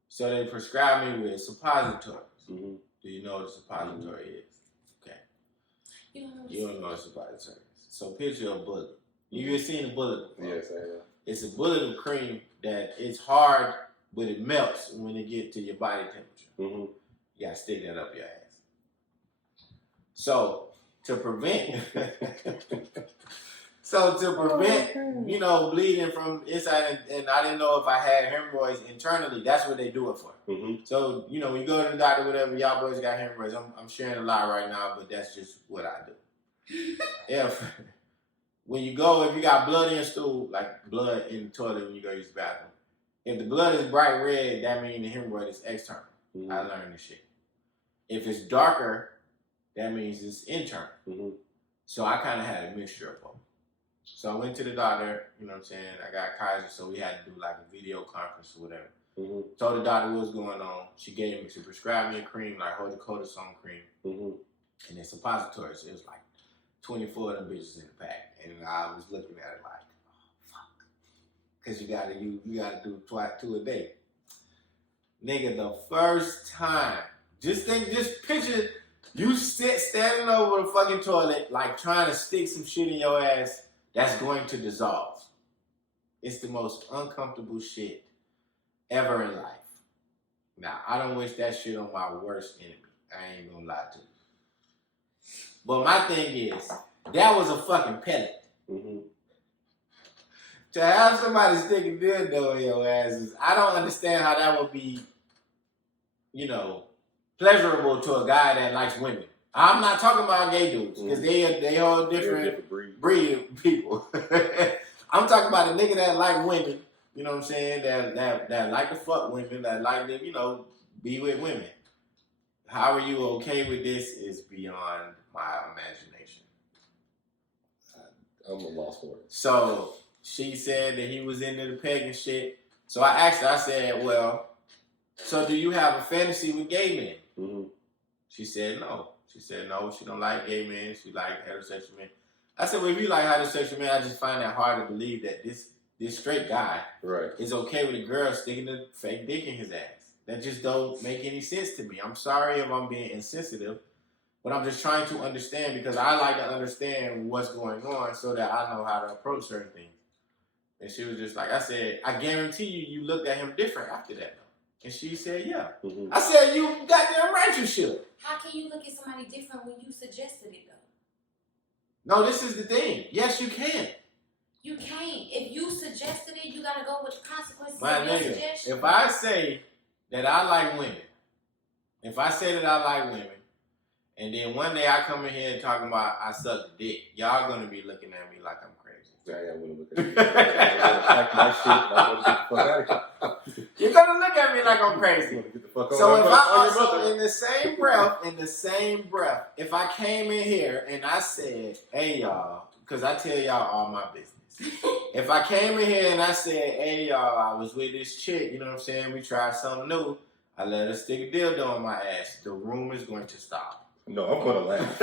So they prescribed me with suppositories. Mm-hmm. Do you know what a suppository is? Okay. You don't know what a suppository is. So picture a bullet. You ever seen a bullet before? Yes, I have. It's a bullet of cream that it's hard, but it melts when it gets to your body temperature. Mm-hmm. You gotta stick that up your ass. So to prevent, you know, bleeding from inside, and I didn't know if I had hemorrhoids internally. That's what they do it for. Mm-hmm. So you know, when you go to the doctor, whatever, y'all boys got hemorrhoids. I'm sharing a lot right now, but that's just what I do. When you go, if you got blood in your stool, like blood in the toilet when you go use the bathroom, if the blood is bright red, that means the hemorrhoid is external. Mm-hmm. I learned this shit. If it's darker, that means it's internal. Mm-hmm. So I kind of had a mixture of both. So I went to the doctor, you know what I'm saying? I got Kaiser, so we had to do like a video conference or whatever. Mm-hmm. Told the doctor what was going on. She prescribed me a cream, like hydrocortisone cream. Mm-hmm. And then suppositories. It was like 24 of them bitches in the pack. And I was looking at it like, oh, fuck. Because you gotta do two a day. Nigga, the first time, just picture you standing over the fucking toilet, like trying to stick some shit in your ass that's going to dissolve. It's the most uncomfortable shit ever in life. Now, I don't wish that shit on my worst enemy. I ain't gonna lie to you. But my thing is, that was a fucking pellet. Mm-hmm. To have somebody stick a dildo in your ass is, I don't understand how that would be, you know, pleasurable to a guy that likes women. I'm not talking about gay dudes, because they all different breed of people. I'm talking about a nigga that like women, you know what I'm saying, that like to fuck women, that like to, you know, be with women. How are you okay with this is beyond my imagination. I'm a lost for it. So she said that he was into the peg and shit. So I asked her, I said, well, so do you have a fantasy with gay men? Mm-hmm. She said no. She said no, she don't like gay men. She like heterosexual men. I said, well, if you like heterosexual men, I just find that hard to believe that this straight guy is okay with a girl sticking a fake dick in his ass. That just don't make any sense to me. I'm sorry if I'm being insensitive, but I'm just trying to understand, because I like to understand what's going on so that I know how to approach certain things. And she was just like, I said, I guarantee you looked at him different after that, though. And she said, yeah. Mm-hmm. I said, you goddamn right you should. How can you look at somebody different when you suggested it, though? No, this is the thing. Yes, you can. You can't. If you suggested it, you gotta go with the consequences My of your nigga, suggestion. if I say that I like women, and then one day I come in here and talking about I suck the dick, y'all gonna be looking at me like I'm crazy. Yeah, I'm gonna look at you. Pack my shit. I'm gonna get the fuck out of here. You're gonna look at me like I'm crazy. Get the fuck So if I also, also in the same breath, if I came in here and I said, hey y'all, because I tell y'all all my business. If I came in here and I said, hey y'all, I was with this chick, you know what I'm saying? We tried something new. I let her stick a dildo in my ass. The room is going to stop. No, I'm gonna laugh.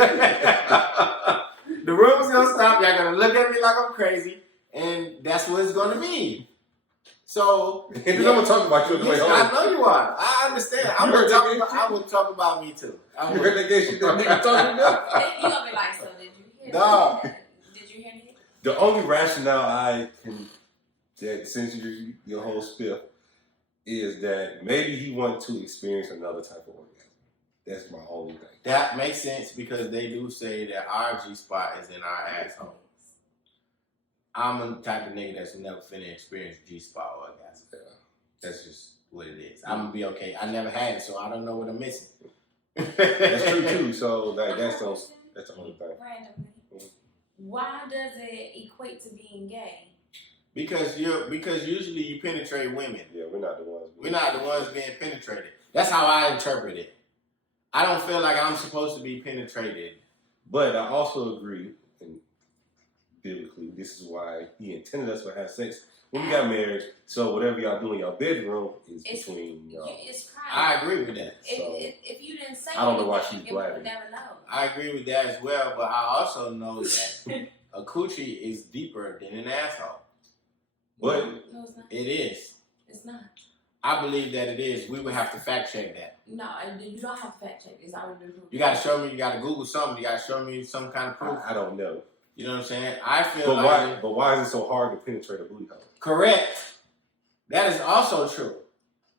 The room is gonna stop. Y'all gonna look at me like I'm crazy, and that's what it's gonna be. So, and then I'm gonna talk about you on the way home. I know you are. I understand. I will talk about me too. You heard that gay shit that nigga talking about? You gonna be like, so did you hear Dog. that? Did you hear me? The only rationale I can, that since your whole spiff, is that maybe he wanted to experience another type of orgasm. That's my only thing. That makes sense, because they do say that our G-spot is in our asshole. I'm the type of nigga that's never finna experience G-spot orgasm. Yeah. That's just what it is. I'm gonna be okay. I never had it, so I don't know what I'm missing. That's true too. So that's the only thing. Randomly. Why does it equate to being gay? Because usually you penetrate women. Yeah, we're not the ones. We're not the ones being penetrated. That's how I interpret it. I don't feel like I'm supposed to be penetrated. But I also agree, and biblically, this is why he intended us to have sex when we got married. So whatever y'all do in your bedroom is between y'all. It's private. I agree with that. If you didn't say I don't know why anything, she's you would blabbing. never know. I agree with that as well, but I also know that a coochie is deeper than an asshole. But No, it's not. It is. It's not. I believe that it is. We would have to fact check that. No, you don't have to fact check. It's already been proved. You got to show me. You got to Google something. You got to show me some kind of proof. I don't know. You know what I'm saying? I feel But like. why is it so hard to penetrate a booty hole? Correct. That is also true.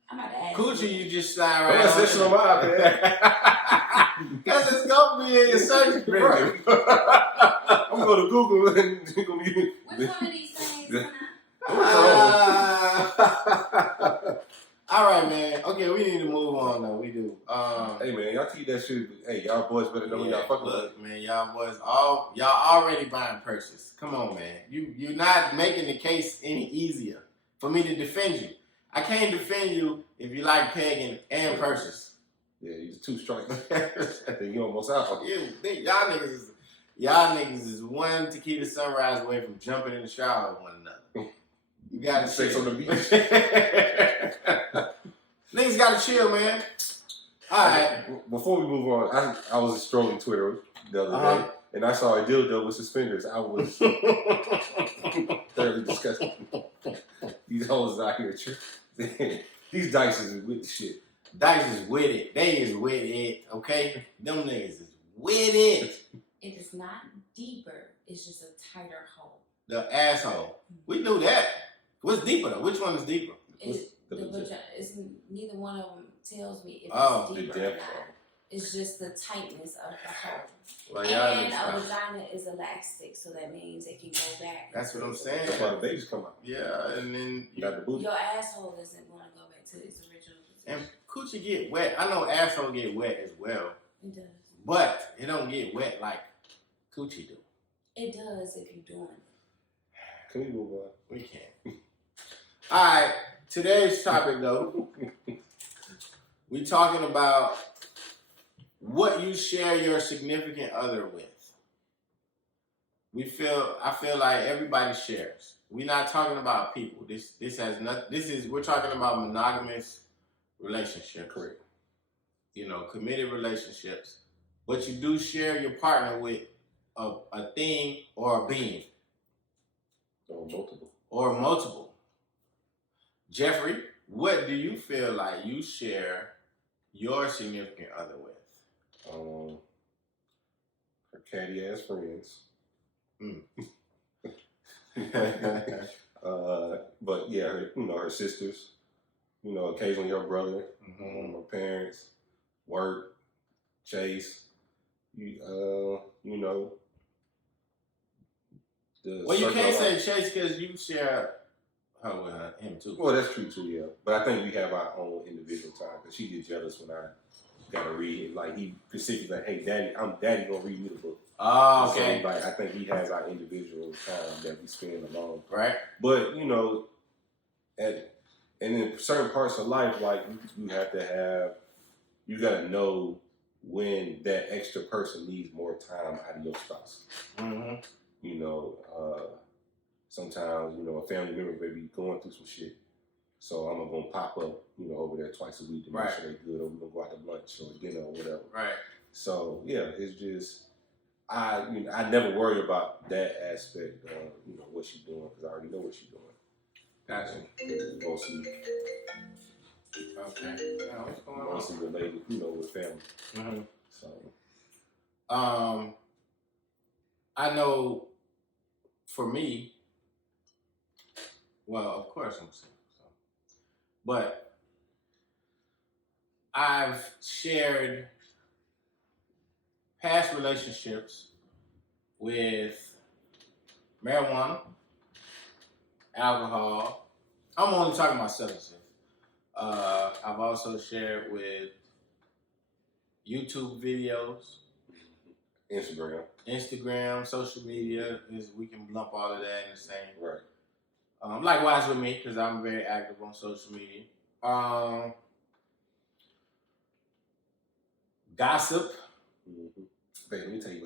I'm about to ask Coochie, you just slide right That's on this on my iPad. Because it's going to be in your search history. I'm going to Google and it's going to be. which one of these things? All right, man. Okay, we need to move on, though. We do. Hey, man, y'all keep that shit. Hey, y'all boys better know who y'all fucking with. Look, man, y'all boys, y'all already buying purses. Come on, man. You're not making the case any easier for me to defend you. I can't defend you if you like pegging and purses. Yeah, he's 2 strikes. Then you almost out. Y'all niggas is one tequila sunrise away from jumping in the shower with one another. You gotta Sex chill. on the beach. Niggas gotta chill, man. All right. Before we move on, I was strolling Twitter the other day, and I saw a dildo with suspenders. I was thoroughly disgusted. These hoes out here, these dice is with the shit. Dice is with it. They is with it, okay? Them niggas is with it. It is not deeper. It's just a tighter hole. The asshole. We knew that. What's deeper, though? Which one is deeper? It's neither one of them tells me if Oh, it's deeper the or depth. not. It's just the tightness of the hole. Well, y'all And niggas a stop. vagina is elastic, so that means it can go back. That's what I'm saying. That's why the babies come out. Yeah, and then You got the booty. Your asshole isn't going to go back to its original and position. coochie get wet. I know asshole get wet as well, It does. but it don't get wet like coochie do. It does if you're doing it. Can we move on? We can't. All right, today's topic though, we talking about what you share your significant other with. I feel like everybody shares. We're not talking about people. We're talking about monogamous relationships. Correct. You know, committed relationships. But you do share your partner with a thing or a being. Or multiple. Jeffrey, what do you feel like you share your significant other with? Her catty ass friends. But yeah, her sisters. Occasionally her brother. Her parents. Work. Chase. Well, you can't say Chase because you share her with him too. Well, that's true too, yeah. But I think we have our own individual time because she gets jealous when I gotta read it. Like he specifically like, hey, daddy, gonna read me the book. Oh, okay. So, like I think he has our individual time that we spend alone. Right. But and in certain parts of life, like you gotta know when that extra person needs more time out of your spouse. Mm-hmm. Sometimes, a family member may be going through some shit. So I'm gonna pop up, over there twice a week to make sure they're good, or we're gonna go out to lunch or dinner or whatever. Right. So yeah, it's just I never worry about that aspect of, what she's doing because I already know what she's doing. Gotcha. Mostly okay. What's going on? Mostly related, with family. Mm-hmm. So I know for me, well, of course I'm single, but I've shared past relationships with marijuana, alcohol. I'm only talking about substances. I've also shared with YouTube videos, Instagram, social media. We can lump all of that in the same. Right. Likewise with me, because I'm very active on social media. Gossip. Mm-hmm. Babe, let me tell you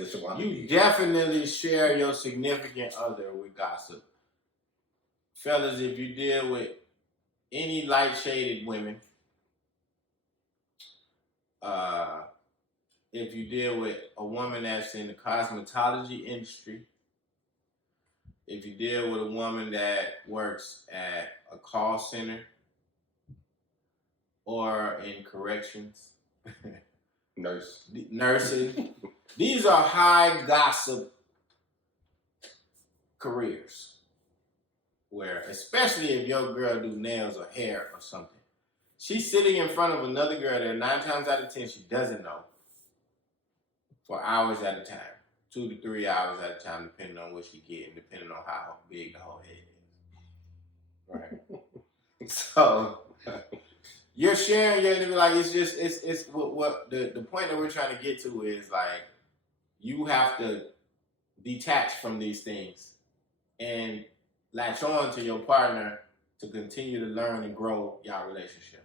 what you want. You definitely share your significant other with gossip. Fellas, if you deal with any light-shaded women, if you deal with a woman that's in the cosmetology industry, if you deal with a woman that works at a call center or in corrections, nursing, these are high gossip careers. Where, especially if your girl do nails or hair or something, she's sitting in front of another girl that 9 times out of 10 she doesn't know for hours at a time, 2 to 3 hours at a time, depending on what she getting, depending on how big the whole head is. Right. So you're sharing your like it's what the point that we're trying to get to is like you have to detach from these things and latch on to your partner to continue to learn and grow your relationship.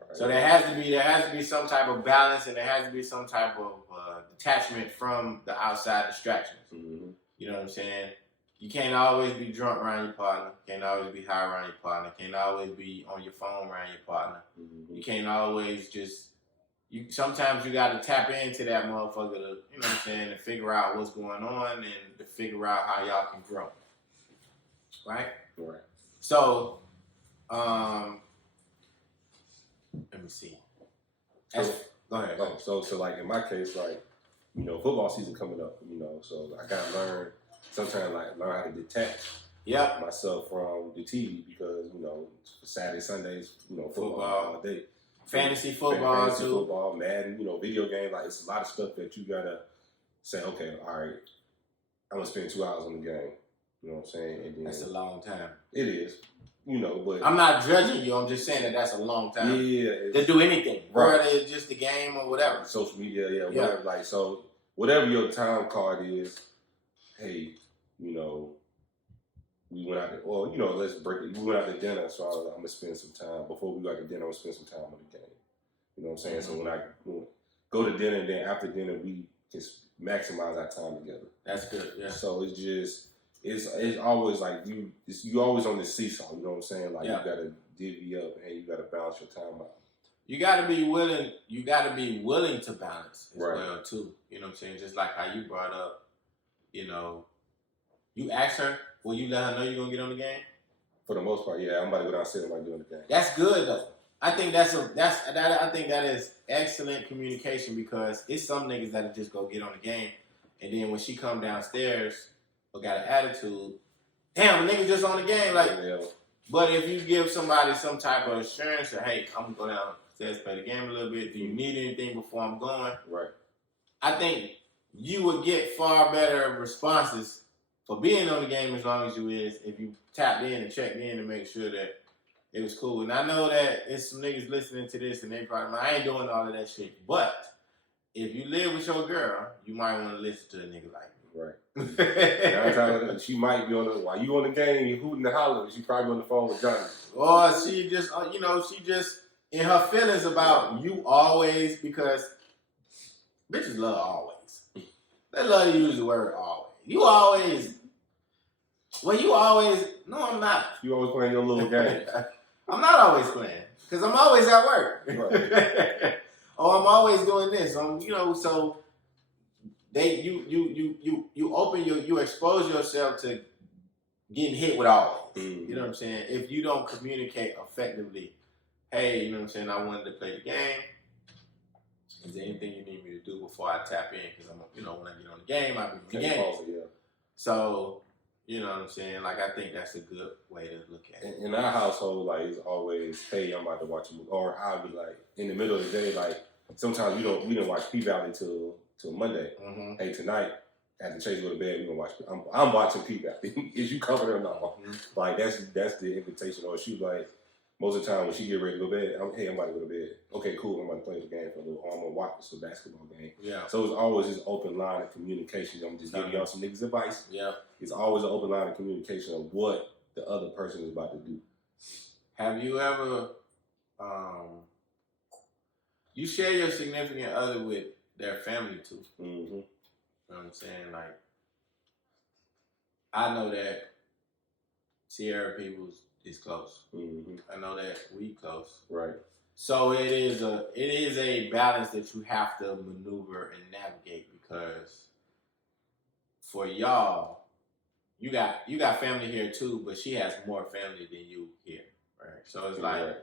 Right. So there has to be some type of balance, and there has to be some type of detachment from the outside distractions. Mm-hmm. You know what I'm saying? You can't always be drunk around your partner. You can't always be high around your partner. You can't always be on your phone around your partner. Mm-hmm. You can't always just. Sometimes you got to tap into that motherfucker to, you know what I'm saying, to figure out what's going on and to figure out how y'all can grow. Right? Right. So, let me see. Go ahead. So like in my case, like, you know, football season coming up, you know, so I gotta learn how to detach myself from the TV because, you know, Saturday, Sundays, you know, football all day. Fantasy football, football, Madden, you know, video games, like it's a lot of stuff that you gotta say, okay, all right, I'm gonna spend 2 hours on the game. You know what I'm saying? And then, that's a long time. It is. You know, but I'm not judging you. I'm just saying that that's a long time. Yeah. To do anything. Right. Whether it's just the game or whatever. Social media, whatever. Like, so, whatever your time card is, hey, you know, we went out to, well, you know, let's break it. We went out to dinner, so I'm going to spend some time. Before we go out to dinner, I'm going to spend some time on the game. You know what I'm saying? Mm-hmm. So, when I go to dinner, and then after dinner, we just maximize our time together. That's good, yeah. So, it's just... It's always like you always on the seesaw, you know what I'm saying? Like you gotta divvy up and you gotta balance your time out. You gotta be willing to balance as well too. You know what I'm saying? Just like how you brought up, you know, you asked her, will you let her know you're gonna get on the game? For the most part, yeah, I'm about to go downstairs and I'm doing the game. That's good though. I think I think that is excellent communication because it's some niggas that just go get on the game and then when she come downstairs or got an attitude, damn, the nigga just on the game. Like, but if you give somebody some type of assurance that, hey, I'm gonna go downstairs, play the game a little bit. Do you need anything before I'm going? Right. I think you would get far better responses for being on the game as long as you is if you tapped in and checked in to make sure that it was cool. And I know that it's some niggas listening to this and they probably I ain't doing all of that shit. But if you live with your girl, you might want to listen to a nigga like me. Right. She might be on the while you on the game, you hooting and hollering. She probably on the phone with Johnny. Or she just, she just in her feelings about you always because bitches love always. They love to use the word always. You always. No, I'm not. You always playing your little game. I'm not always playing because I'm always at work. Right. Or I'm always doing this. So. You expose yourself to getting hit with all this. Mm-hmm. You know what I'm saying? If you don't communicate effectively, hey, you know what I'm saying, I wanted to play the game. Is there anything you need me to do before I tap in? Because when I get on the game, I'll be on the game. So, you know what I'm saying? Like, I think that's a good way to look at it. In our household, like, it's always, hey, I'm about to watch a movie. Or I'll be like, in the middle of the day, like, sometimes we don't watch P-Valley till Monday. Mm-hmm. Hey, tonight, after Chase go to bed, we're gonna watch. I'm watching P-Valley. Is you covered or not? Mm-hmm. Like that's the invitation. Or she like most of the time when she get ready to go to bed, I'm about to go to bed. Okay, cool. I'm about to play the game for a little. Or I'm gonna watch this basketball game. Yeah. So it's always this open line of communication. I'm just giving y'all some niggas advice. Yeah. It's always an open line of communication of what the other person is about to do. Have you ever you share your significant other with their family too? Mm-hmm. You know what I'm saying? Like, I know that Sierra Peoples is close. Mm-hmm. I know that we close. Right. So it is a balance that you have to maneuver and navigate because for y'all, you got family here too, but she has more family than you here, right? So it's like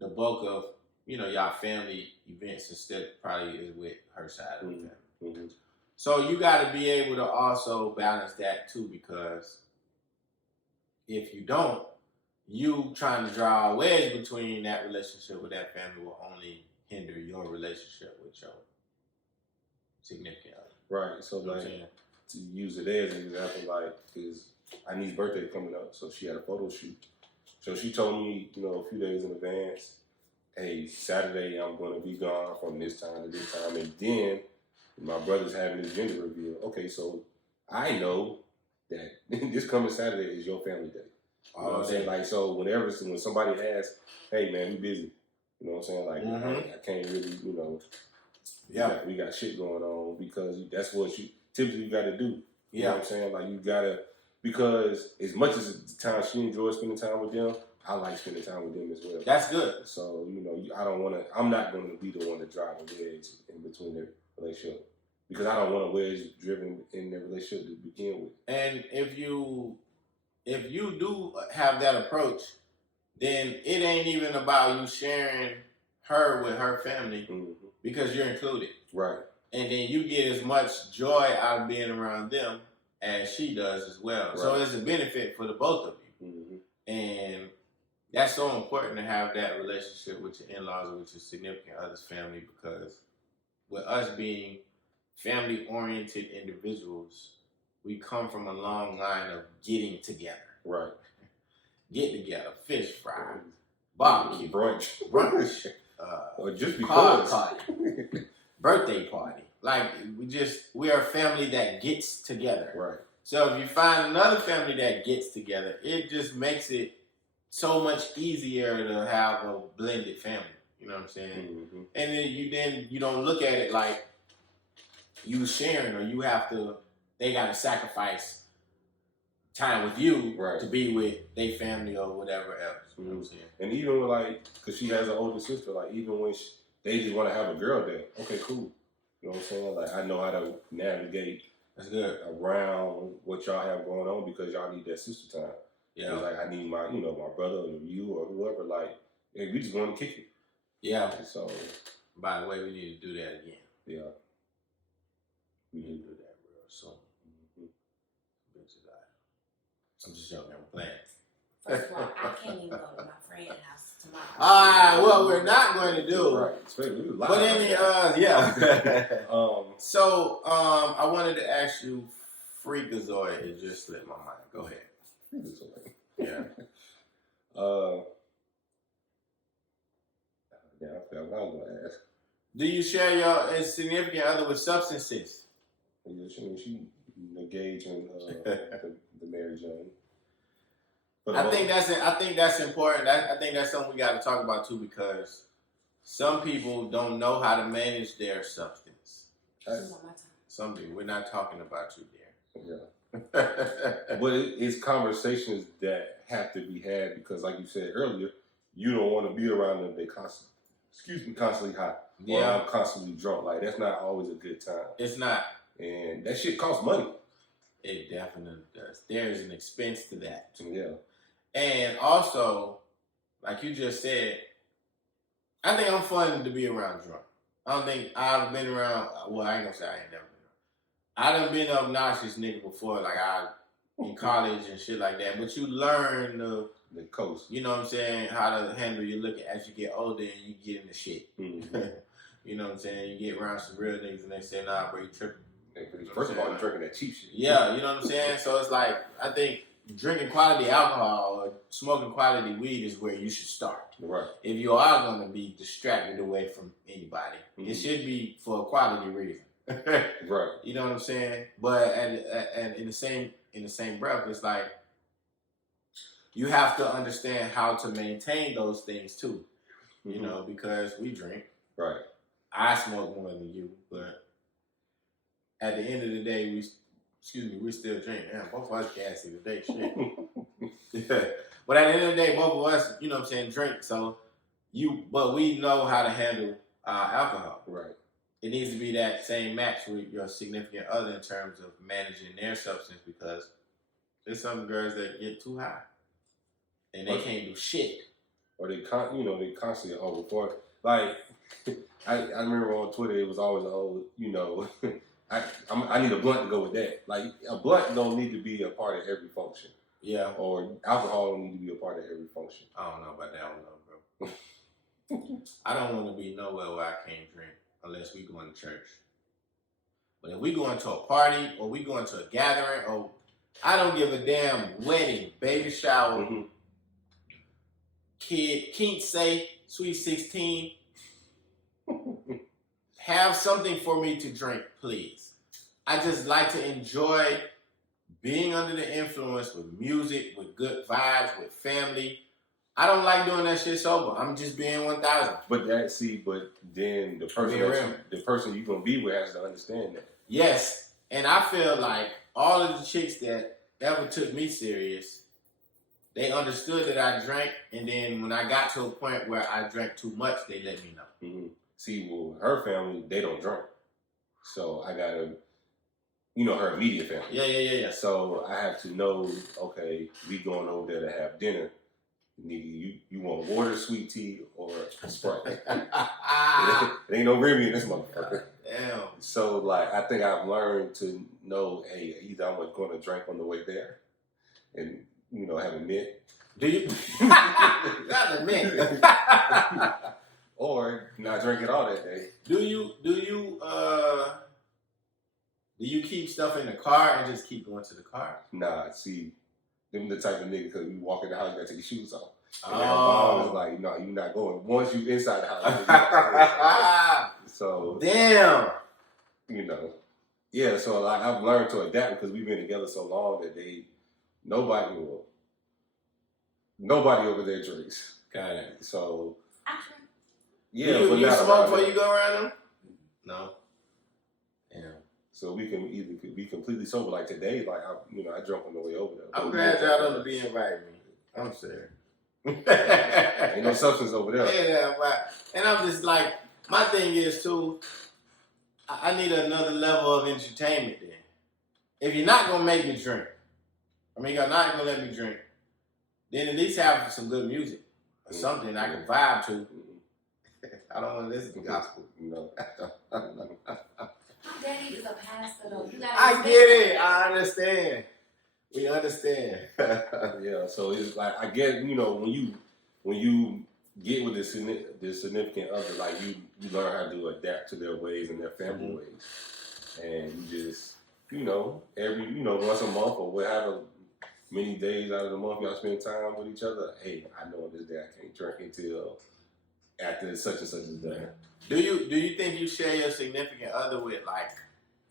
the bulk of y'all family events instead probably is with her side of the family. Mm-hmm. So you got to be able to also balance that too, because if you don't, you trying to draw a wedge between that relationship with that family will only hinder your relationship with your significant other. Right. So like to use it as an example, like is Annie's birthday coming up, so she had a photo shoot. So she told me, a few days in advance, hey, Saturday I'm going to be gone from this time to this time, and then my brother's having his gender reveal. Okay, so I know that this coming Saturday is your family day. You know what I'm saying? Like, so when somebody asks, hey man, we busy. You know what I'm saying? Like, I can't really, we got shit going on, because that's what you typically got to do. You know what I'm saying? Like, you got to, because as much as the time she enjoys spending time with them, I like spending time with them as well. That's good. So, I'm not going to be the one to drive a wedge in between their relationship, because I don't want a wedge driven in their relationship to begin with. And if you do have that approach, then it ain't even about you sharing her with her family, because you're included. Right. And then you get as much joy out of being around them as she does as well. Right. So it's a benefit for the both of you. And that's so important to have that relationship with your in-laws or with your significant other's family, because with us being family-oriented individuals, we come from a long line of getting together. Right. Get together, fish fry, barbecue, brunch, or just because party, birthday party. Like, we are a family that gets together. Right. So if you find another family that gets together, it just makes it so much easier to have a blended family. You know what I'm saying? And then you don't look at it like you sharing, or they got to sacrifice time with you to be with their family or whatever else. You know what I'm saying? And even because she has an older sister, like even when they just want to have a girl day, okay, cool. You know what I'm saying? Like, I know how to navigate around what y'all have going on, because y'all need that sister time. Yeah. Like, I need my, my brother or you or whoever, like, hey, we just want to kick it. Yeah. So, by the way, we need to do that again. Yeah. We need to do that real soon. I'm just joking. I'm playing. First of all, I can't even go to my friend's house tomorrow. All right. Well, we're not going to do. Right. But yeah. So, I wanted to ask you, Freakazoid. It just slipped my mind. Go ahead. Freakazoid. Yeah. I forgot what I was going to ask. Do you share your significant other with substances? Yeah, she engaged in the marriage journey. But I think that's important. I think that's something we got to talk about too, because some people don't know how to manage their substance. Some people. We're not talking about you there. Yeah. But it's conversations that have to be had, because, like you said earlier, you don't want to be around them. They constantly high. Yeah. Or I'm constantly drunk. Like, that's not always a good time. It's not. And that shit costs money. It definitely does. There's an expense to that. Yeah. And also, like you just said, I think I'm fun to be around drunk. I don't think I've been around, well, I ain't gonna say I ain't never been around. I done been an obnoxious nigga before, like in college and shit like that. But you learn the coast. You know what I'm saying? How to handle your liquor as you get older and you get into shit. You know what I'm saying? You get around some real niggas and they say, nah, bro, you tripping. First of all, you're drinking that cheap shit. Yeah, you know what I'm saying? So it's like, I think drinking quality alcohol or smoking quality weed is where you should start. Right. If you are going to be distracted away from anybody, it should be for a quality reason. Right. You know what I'm saying? But and in the same breath, it's like you have to understand how to maintain those things too. You know, because we drink. Right. I smoke more than you, but at the end of the day, we still drink. Damn, both of us gassy today, shit. Yeah. But at the end of the day, both of us, you know what I'm saying, drink. So but we know how to handle alcohol. Right. It needs to be that same match with your significant other in terms of managing their substance, because There's some girls that get too high, and they can't do shit. Or they constantly before like I remember on Twitter it was always I need a blunt to go with that. Like a blunt don't need to be a part of every function. Yeah. Or alcohol don't need to be a part of every function. I don't know about that one though, bro. I don't want to be nowhere where I can't drink unless we going to church. But if we going to a party or we going to a gathering or I don't give a damn wedding, baby shower, kid, can't say, sweet 16. Have something for me to drink, please. I just like to enjoy being under the influence with music, with good vibes, with family. I don't like doing that shit sober. I'm just being 1,000. But then the person you're gonna be with has to understand that. Yes, and I feel like all of the chicks that ever took me serious, they understood that I drank, and then when I got to a point where I drank too much, they let me know. Mm-hmm. See, well, her family, they don't drink. So I gotta, her immediate family. Yeah. So I have to know, okay, we going over there to have dinner. Nigga, you want water, sweet tea, or Sprite? It ain't no Remy in this motherfucker. Damn. So, like, I think I've learned to know, hey, either I'm going to drink on the way there and, have a mint. Do you? Not a mint. Or not drink it all that day. Do you keep stuff in the car and just keep going to the car? Nah, see, them the type of nigga because you walk in the house, you gotta take your shoes off. And mom was like, no, you're not going. Once you inside the house, so damn. Yeah. So like I've learned to adapt because we've been together so long that nobody over there drinks. Got it. So yeah, but you not smoke before you go around them? No. Damn. So we can either be completely sober. Like today, like I drunk on the way over there. I'm glad y'all don't be inviting me. I'm serious. Ain't no substance over there. Yeah, but and I'm just like, my thing is too, I need another level of entertainment then. If you're not gonna make me drink, you're not gonna let me drink, then at least have some good music or something I can vibe to. I don't want to listen to gospel. No. My daddy is a pastor though. I get it. I understand. We understand. Yeah. So it's like I get when you get with this significant other, like you learn how to adapt to their ways and their family ways, and you just every once a month or whatever many days out of the month y'all spend time with each other. Hey, I know this day I can't drink until after such and such is done. Do you think you share your significant other with like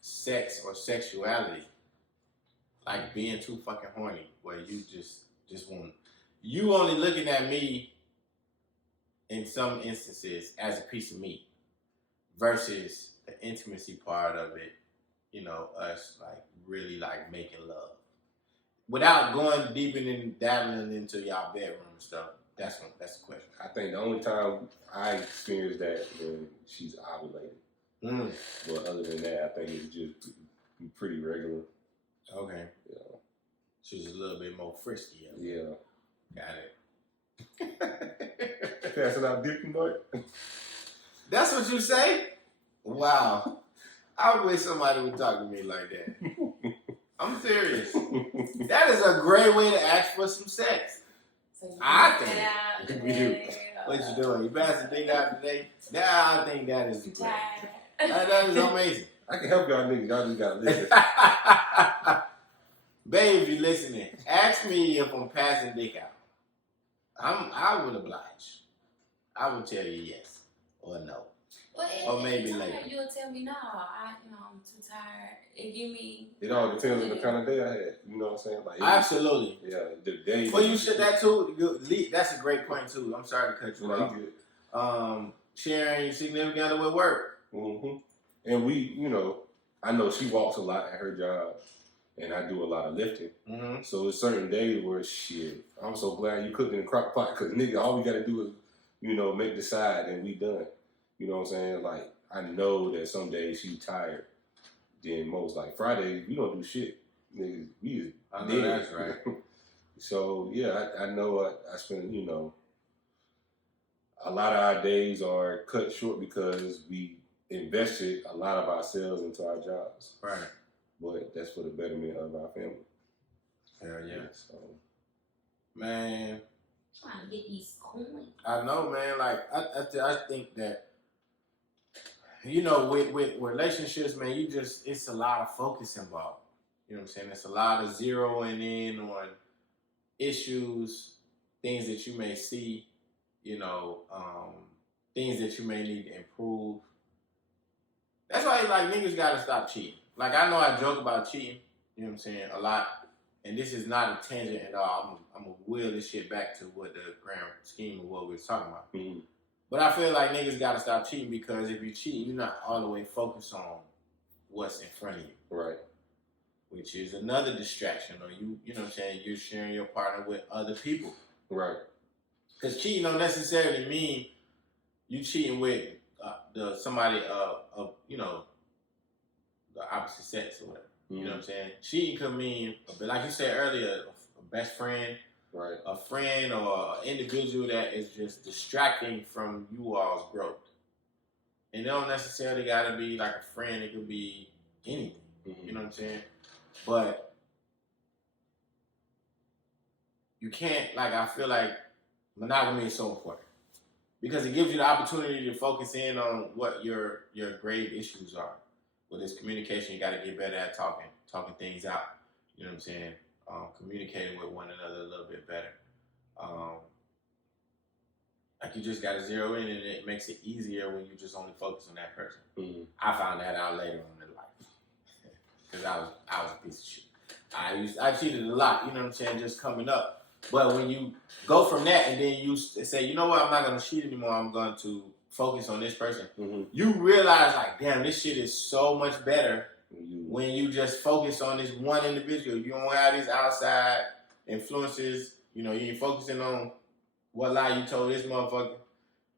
sex or sexuality? Like being too fucking horny where you just want you only looking at me in some instances as a piece of meat versus the intimacy part of it, us like really like making love. Without going deep and dabbling into y'all bedroom and stuff. That's the question. I think the only time I experienced that when she's ovulated. But other than that, I think it's just pretty regular. Okay. Yeah. She's a little bit more frisky. Yeah. Got it. Passing out dick tonight. That's what you say? Wow. I wish somebody would talk to me like that. I'm serious. That is a great way to ask for some sex. I think. What you doing? You passing the thing out today? Nah, I think that is great. That is amazing. I can help y'all niggas. Y'all just gotta listen. Babe, if you're listening, ask me if I'm passing dick out. I would oblige. I would tell you yes or no. Well, or maybe later. You'll tell me no. I'm too tired. It all depends on the kind of day I had. You know what I'm saying? Like absolutely. Yeah, the day. Well, you should that too. That's a great point too. I'm sorry to cut you off. Sharing your significant other with work. Mm-hmm. And we, I know she walks a lot at her job, and I do a lot of lifting. Mm-hmm. So there's certain days where shit, I'm so glad you cooked in the crock pot because nigga, all we gotta do is, make the side and we done. You know what I'm saying? Like I know that some days she's tired. Then most like Fridays we don't do shit. niggas, we is I know dead. that's right. So yeah, I know I spend, a lot of our days are cut short because we invested a lot of ourselves into our jobs. Right. But that's for the betterment of our family. Hell yeah. So, man. Trying to get these coins. I know, man. Like I think that with relationships, man, it's a lot of focus involved. You know what I'm saying? It's a lot of zeroing in on issues, things that you may see, things that you may need to improve. That's why like niggas gotta stop cheating. Like I know I joke about cheating, you know what I'm saying, a lot. And this is not a tangent at all. I'm gonna wheel this shit back to what the grand scheme of what we was talking about. mm-hmm. But I feel like niggas gotta stop cheating because if you cheat, you're not all the way focused on what's in front of you. Right. Which is another distraction. Or you know what I'm saying, you're sharing your partner with other people. Right. Because cheating don't necessarily mean you cheating with somebody of the opposite sex or whatever. Mm-hmm. You know what I'm saying? Cheating could mean, like you said earlier, a best friend, right, a friend or an individual that is just distracting from you all's growth. And it don't necessarily got to be like a friend. It could be anything. Mm-hmm. You know what I'm saying? But you can't, like, I feel like monogamy is so important because it gives you the opportunity to focus in on what your grave issues are. With this communication, you got to get better at talking things out. You know what I'm saying? Communicating with one another a little bit better. Like you just got to zero in, and it makes it easier when you just only focus on that person. Mm-hmm. I found that out later on in life because I was a piece of shit. I cheated a lot. You know what I'm saying? Just coming up. But when you go from that and then you say, you know what, I'm not going to cheat anymore. I'm going to focus on this person. Mm-hmm. You realize, like, damn, this shit is so much better when you just focus on this one individual. You don't have these outside influences. You ain't focusing on what lie you told this motherfucker,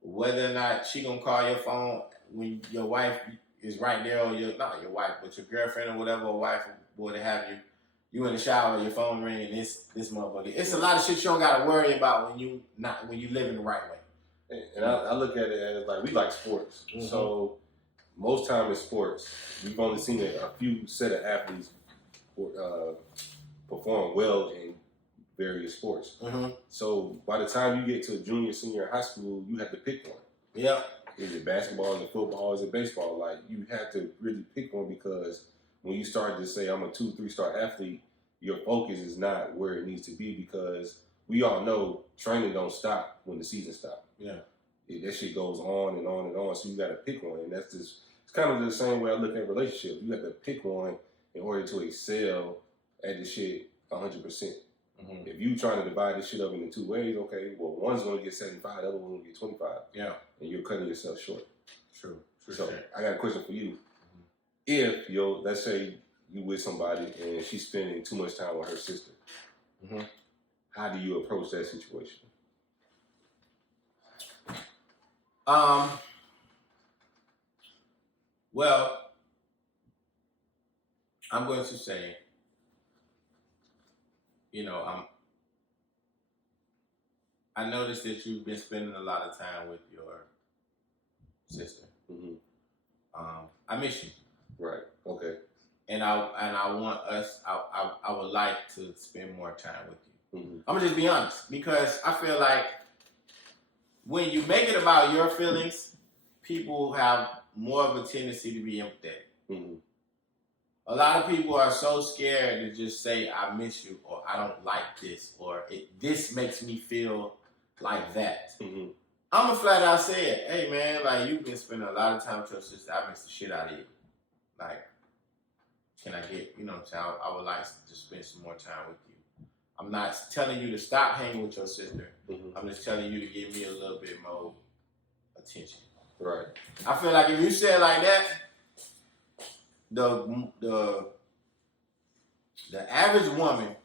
whether or not she gonna call your phone when your wife is right there, or not your wife, but your girlfriend or whatever, or wife or what have you. You in the shower, your phone ringing, this motherfucker. It's a lot of shit you don't gotta worry about when you live in the right way. And I look at it as like we like sports. Mm-hmm. So most time in sports, we've only seen a few set of athletes perform well in various sports. Mm-hmm. So by the time you get to junior, senior high school, you have to pick one. Yeah. Is it basketball, is it football, is it baseball? Like you have to really pick one because when you start to say I'm a 2-3-star athlete, your focus is not where it needs to be because we all know training don't stop when the season stops. Yeah. That shit goes on and on and on. So you got to pick one, and it's kind of the same way I look at relationships. You have to pick one in order to excel at the shit 100%. Mm-hmm. If you trying to divide this shit up into two ways, okay, well, one's going to get 75, the other one's going to get 25. Yeah. And you're cutting yourself short. True. So I got a question for you. Mm-hmm. If let's say you with somebody and she's spending too much time with her sister, mm-hmm. how do you approach that situation? Well, I'm going to say, I noticed that you've been spending a lot of time with your sister. Mm-hmm. I miss you. Right. Okay. And I want us. I would like to spend more time with you. Mm-hmm. I'm gonna just be honest because I feel like when you make it about your feelings, people have more of a tendency to be empathetic. Mm-hmm. A lot of people are so scared to just say, I miss you, or I don't like this, or this makes me feel like that. Mm-hmm. I'm going to flat out say it. Hey, man, like, you've been spending a lot of time with your sister. I miss the shit out of you. Like, can I get, you know what I'm saying? I would like to spend some more time with you. I'm not telling you to stop hanging with your sister. Mm-hmm. I'm just telling you to give me a little bit more attention. Right. I feel like if you say it like that, the average woman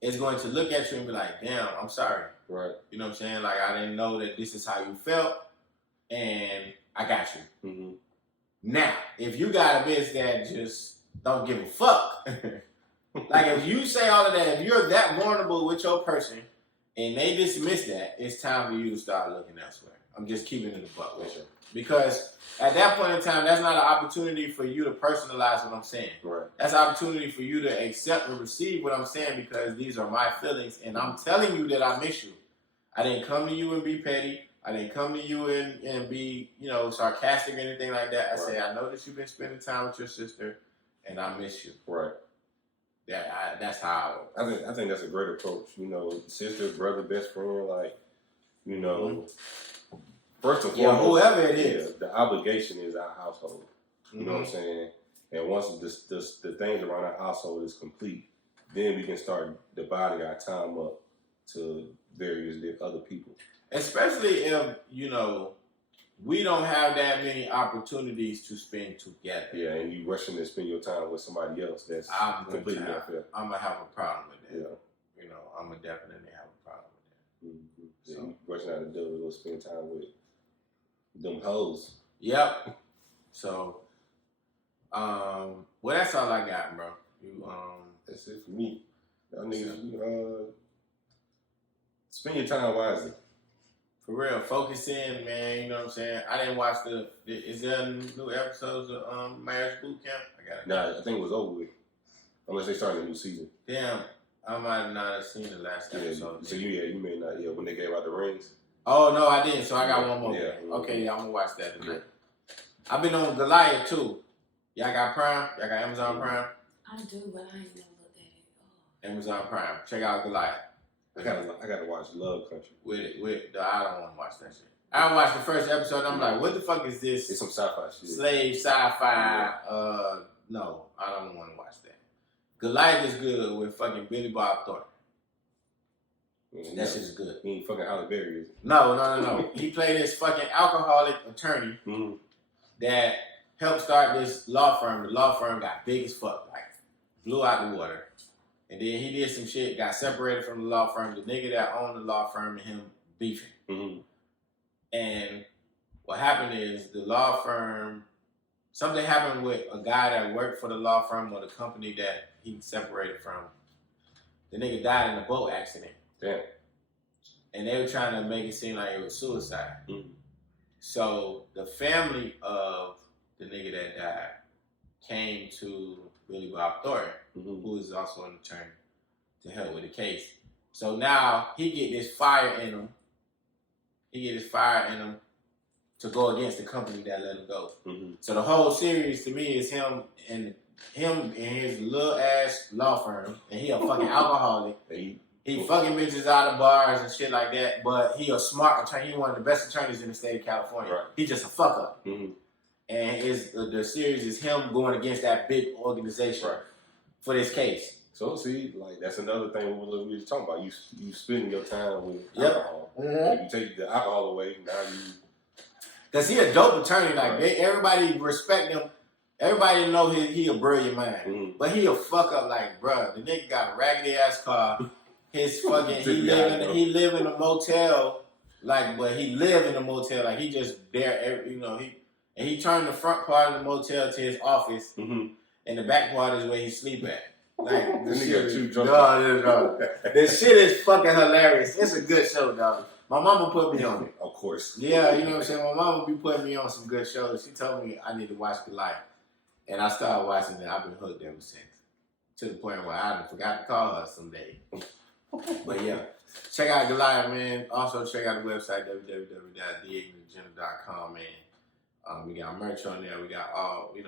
is going to look at you and be like, damn, I'm sorry. Right. You know what I'm saying? Like, I didn't know that this is how you felt, and I got you. Mm-hmm. Now, if you got a bitch that just don't give a fuck, Like, if you say all of that, if you're that vulnerable with your person and they dismiss that, it's time for you to start looking elsewhere. I'm just keeping it a buck with you. Because at that point in time, that's not an opportunity for you to personalize what I'm saying. Right. That's an opportunity for you to accept and receive what I'm saying because these are my feelings and I'm telling you that I miss you. I didn't come to you and be petty. I didn't come to you and be, sarcastic or anything like that. I say, I know that you've been spending time with your sister and I miss you. Right. That's how I think that's a great approach. Sister, brother, best friend, first and foremost, whoever it is. the obligation is our household. You know what I'm saying? And once the things around our household is complete, then we can start dividing our time up to various other people. Especially if, we don't have that many opportunities to spend together. Yeah, and you rushing to spend your time with somebody else that's completely unfair. I'm going to have a problem with that. Yeah. I'm going to definitely have a problem with that. Mm-hmm. So you rushing out the door to go spend time with them hoes. Yep. So, that's all I got, bro. That's it for me. Y'all niggas, spend your time wisely. For real, focus in, man. You know what I'm saying? I didn't watch is there new episodes of Marriage Boot Camp? Nah, I think it was over with. Unless they started a new season. Damn, I might not have seen the last episode. So you may not. Yeah, when they gave out the rings. Oh no, I didn't. So I got one more. Yeah. Okay, I'm gonna watch that tonight. I've been on Goliath too. Y'all got Prime? Y'all got Amazon Prime? I do, but I ain't never looked at it. Amazon Prime. Check out Goliath. I gotta watch Love Country. I don't want to watch that shit. I watched the first episode and I'm like, what the fuck is this? It's some sci-fi shit. Slave sci-fi. No, I don't want to watch that. Goliath is good with fucking Billy Bob Thornton. That shit's good. He ain't fucking Halle Berry, is it? No. He played this fucking alcoholic attorney that helped start this law firm. The law firm got big as fuck, like blew out the water. And then he did some shit, got separated from the law firm. The nigga that owned the law firm and him beefing. Mm-hmm. And what happened is the law firm, something happened with a guy that worked for the law firm or the company that he separated from. The nigga died in a boat accident. Damn. And they were trying to make it seem like it was suicide. Mm-hmm. So the family of the nigga that died came to Billy Bob Thornton, who is also an attorney, to help with the case. So now he get this fire in him. To go against the company that let him go. Mm-hmm. So the whole series to me is him and his little ass law firm, and he a fucking alcoholic. He fucking bitches out of bars and shit like that, but he a smart attorney. He one of the best attorneys in the state of California. Right. He just a fuck up. Mm-hmm. And the series is him going against that big organization for this case. So see, like that's another thing we were talking about. You spending your time with alcohol. Mm-hmm. If you take the alcohol away, now you. Cause he a dope attorney. Like everybody respect him. Everybody know he a brilliant man. Mm-hmm. But he a fuck up. Like, bruh, the nigga got a raggedy ass car. His fucking he live in a motel. Like, but he live in a motel. Like he just there. He turned the front part of the motel to his office, and the back part is where he sleep at. Like, this shit is fucking hilarious. It's a good show, dog. My mama put me on it. Of course. Yeah, you know what I'm saying? My mama be putting me on some good shows. She told me I need to watch Goliath. And I started watching it. I've been hooked ever since. To the point where I forgot to call her someday. But yeah, check out Goliath, man. Also check out the website, www.theignantagenda.com, man. We got merch on there. We got all, we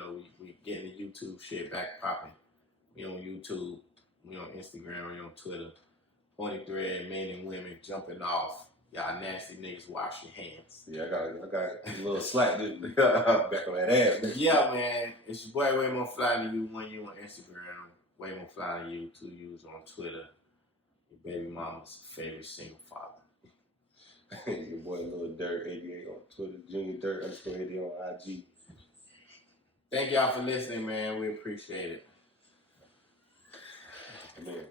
getting the YouTube shit back popping. We on YouTube. We on Instagram. We on Twitter. Pointy thread, men and women jumping off. Y'all nasty niggas, wash your hands. Yeah, I got a little slack back on that ass. But yeah, man, it's your boy way more fly than you. 1 you on Instagram, way more fly than you. 2 U's on Twitter. Your baby mama's favorite single father. Your boy Lil Dirt 88 on Twitter, Junior Dirt _80 on IG. Thank y'all for listening, man. We appreciate it. Man.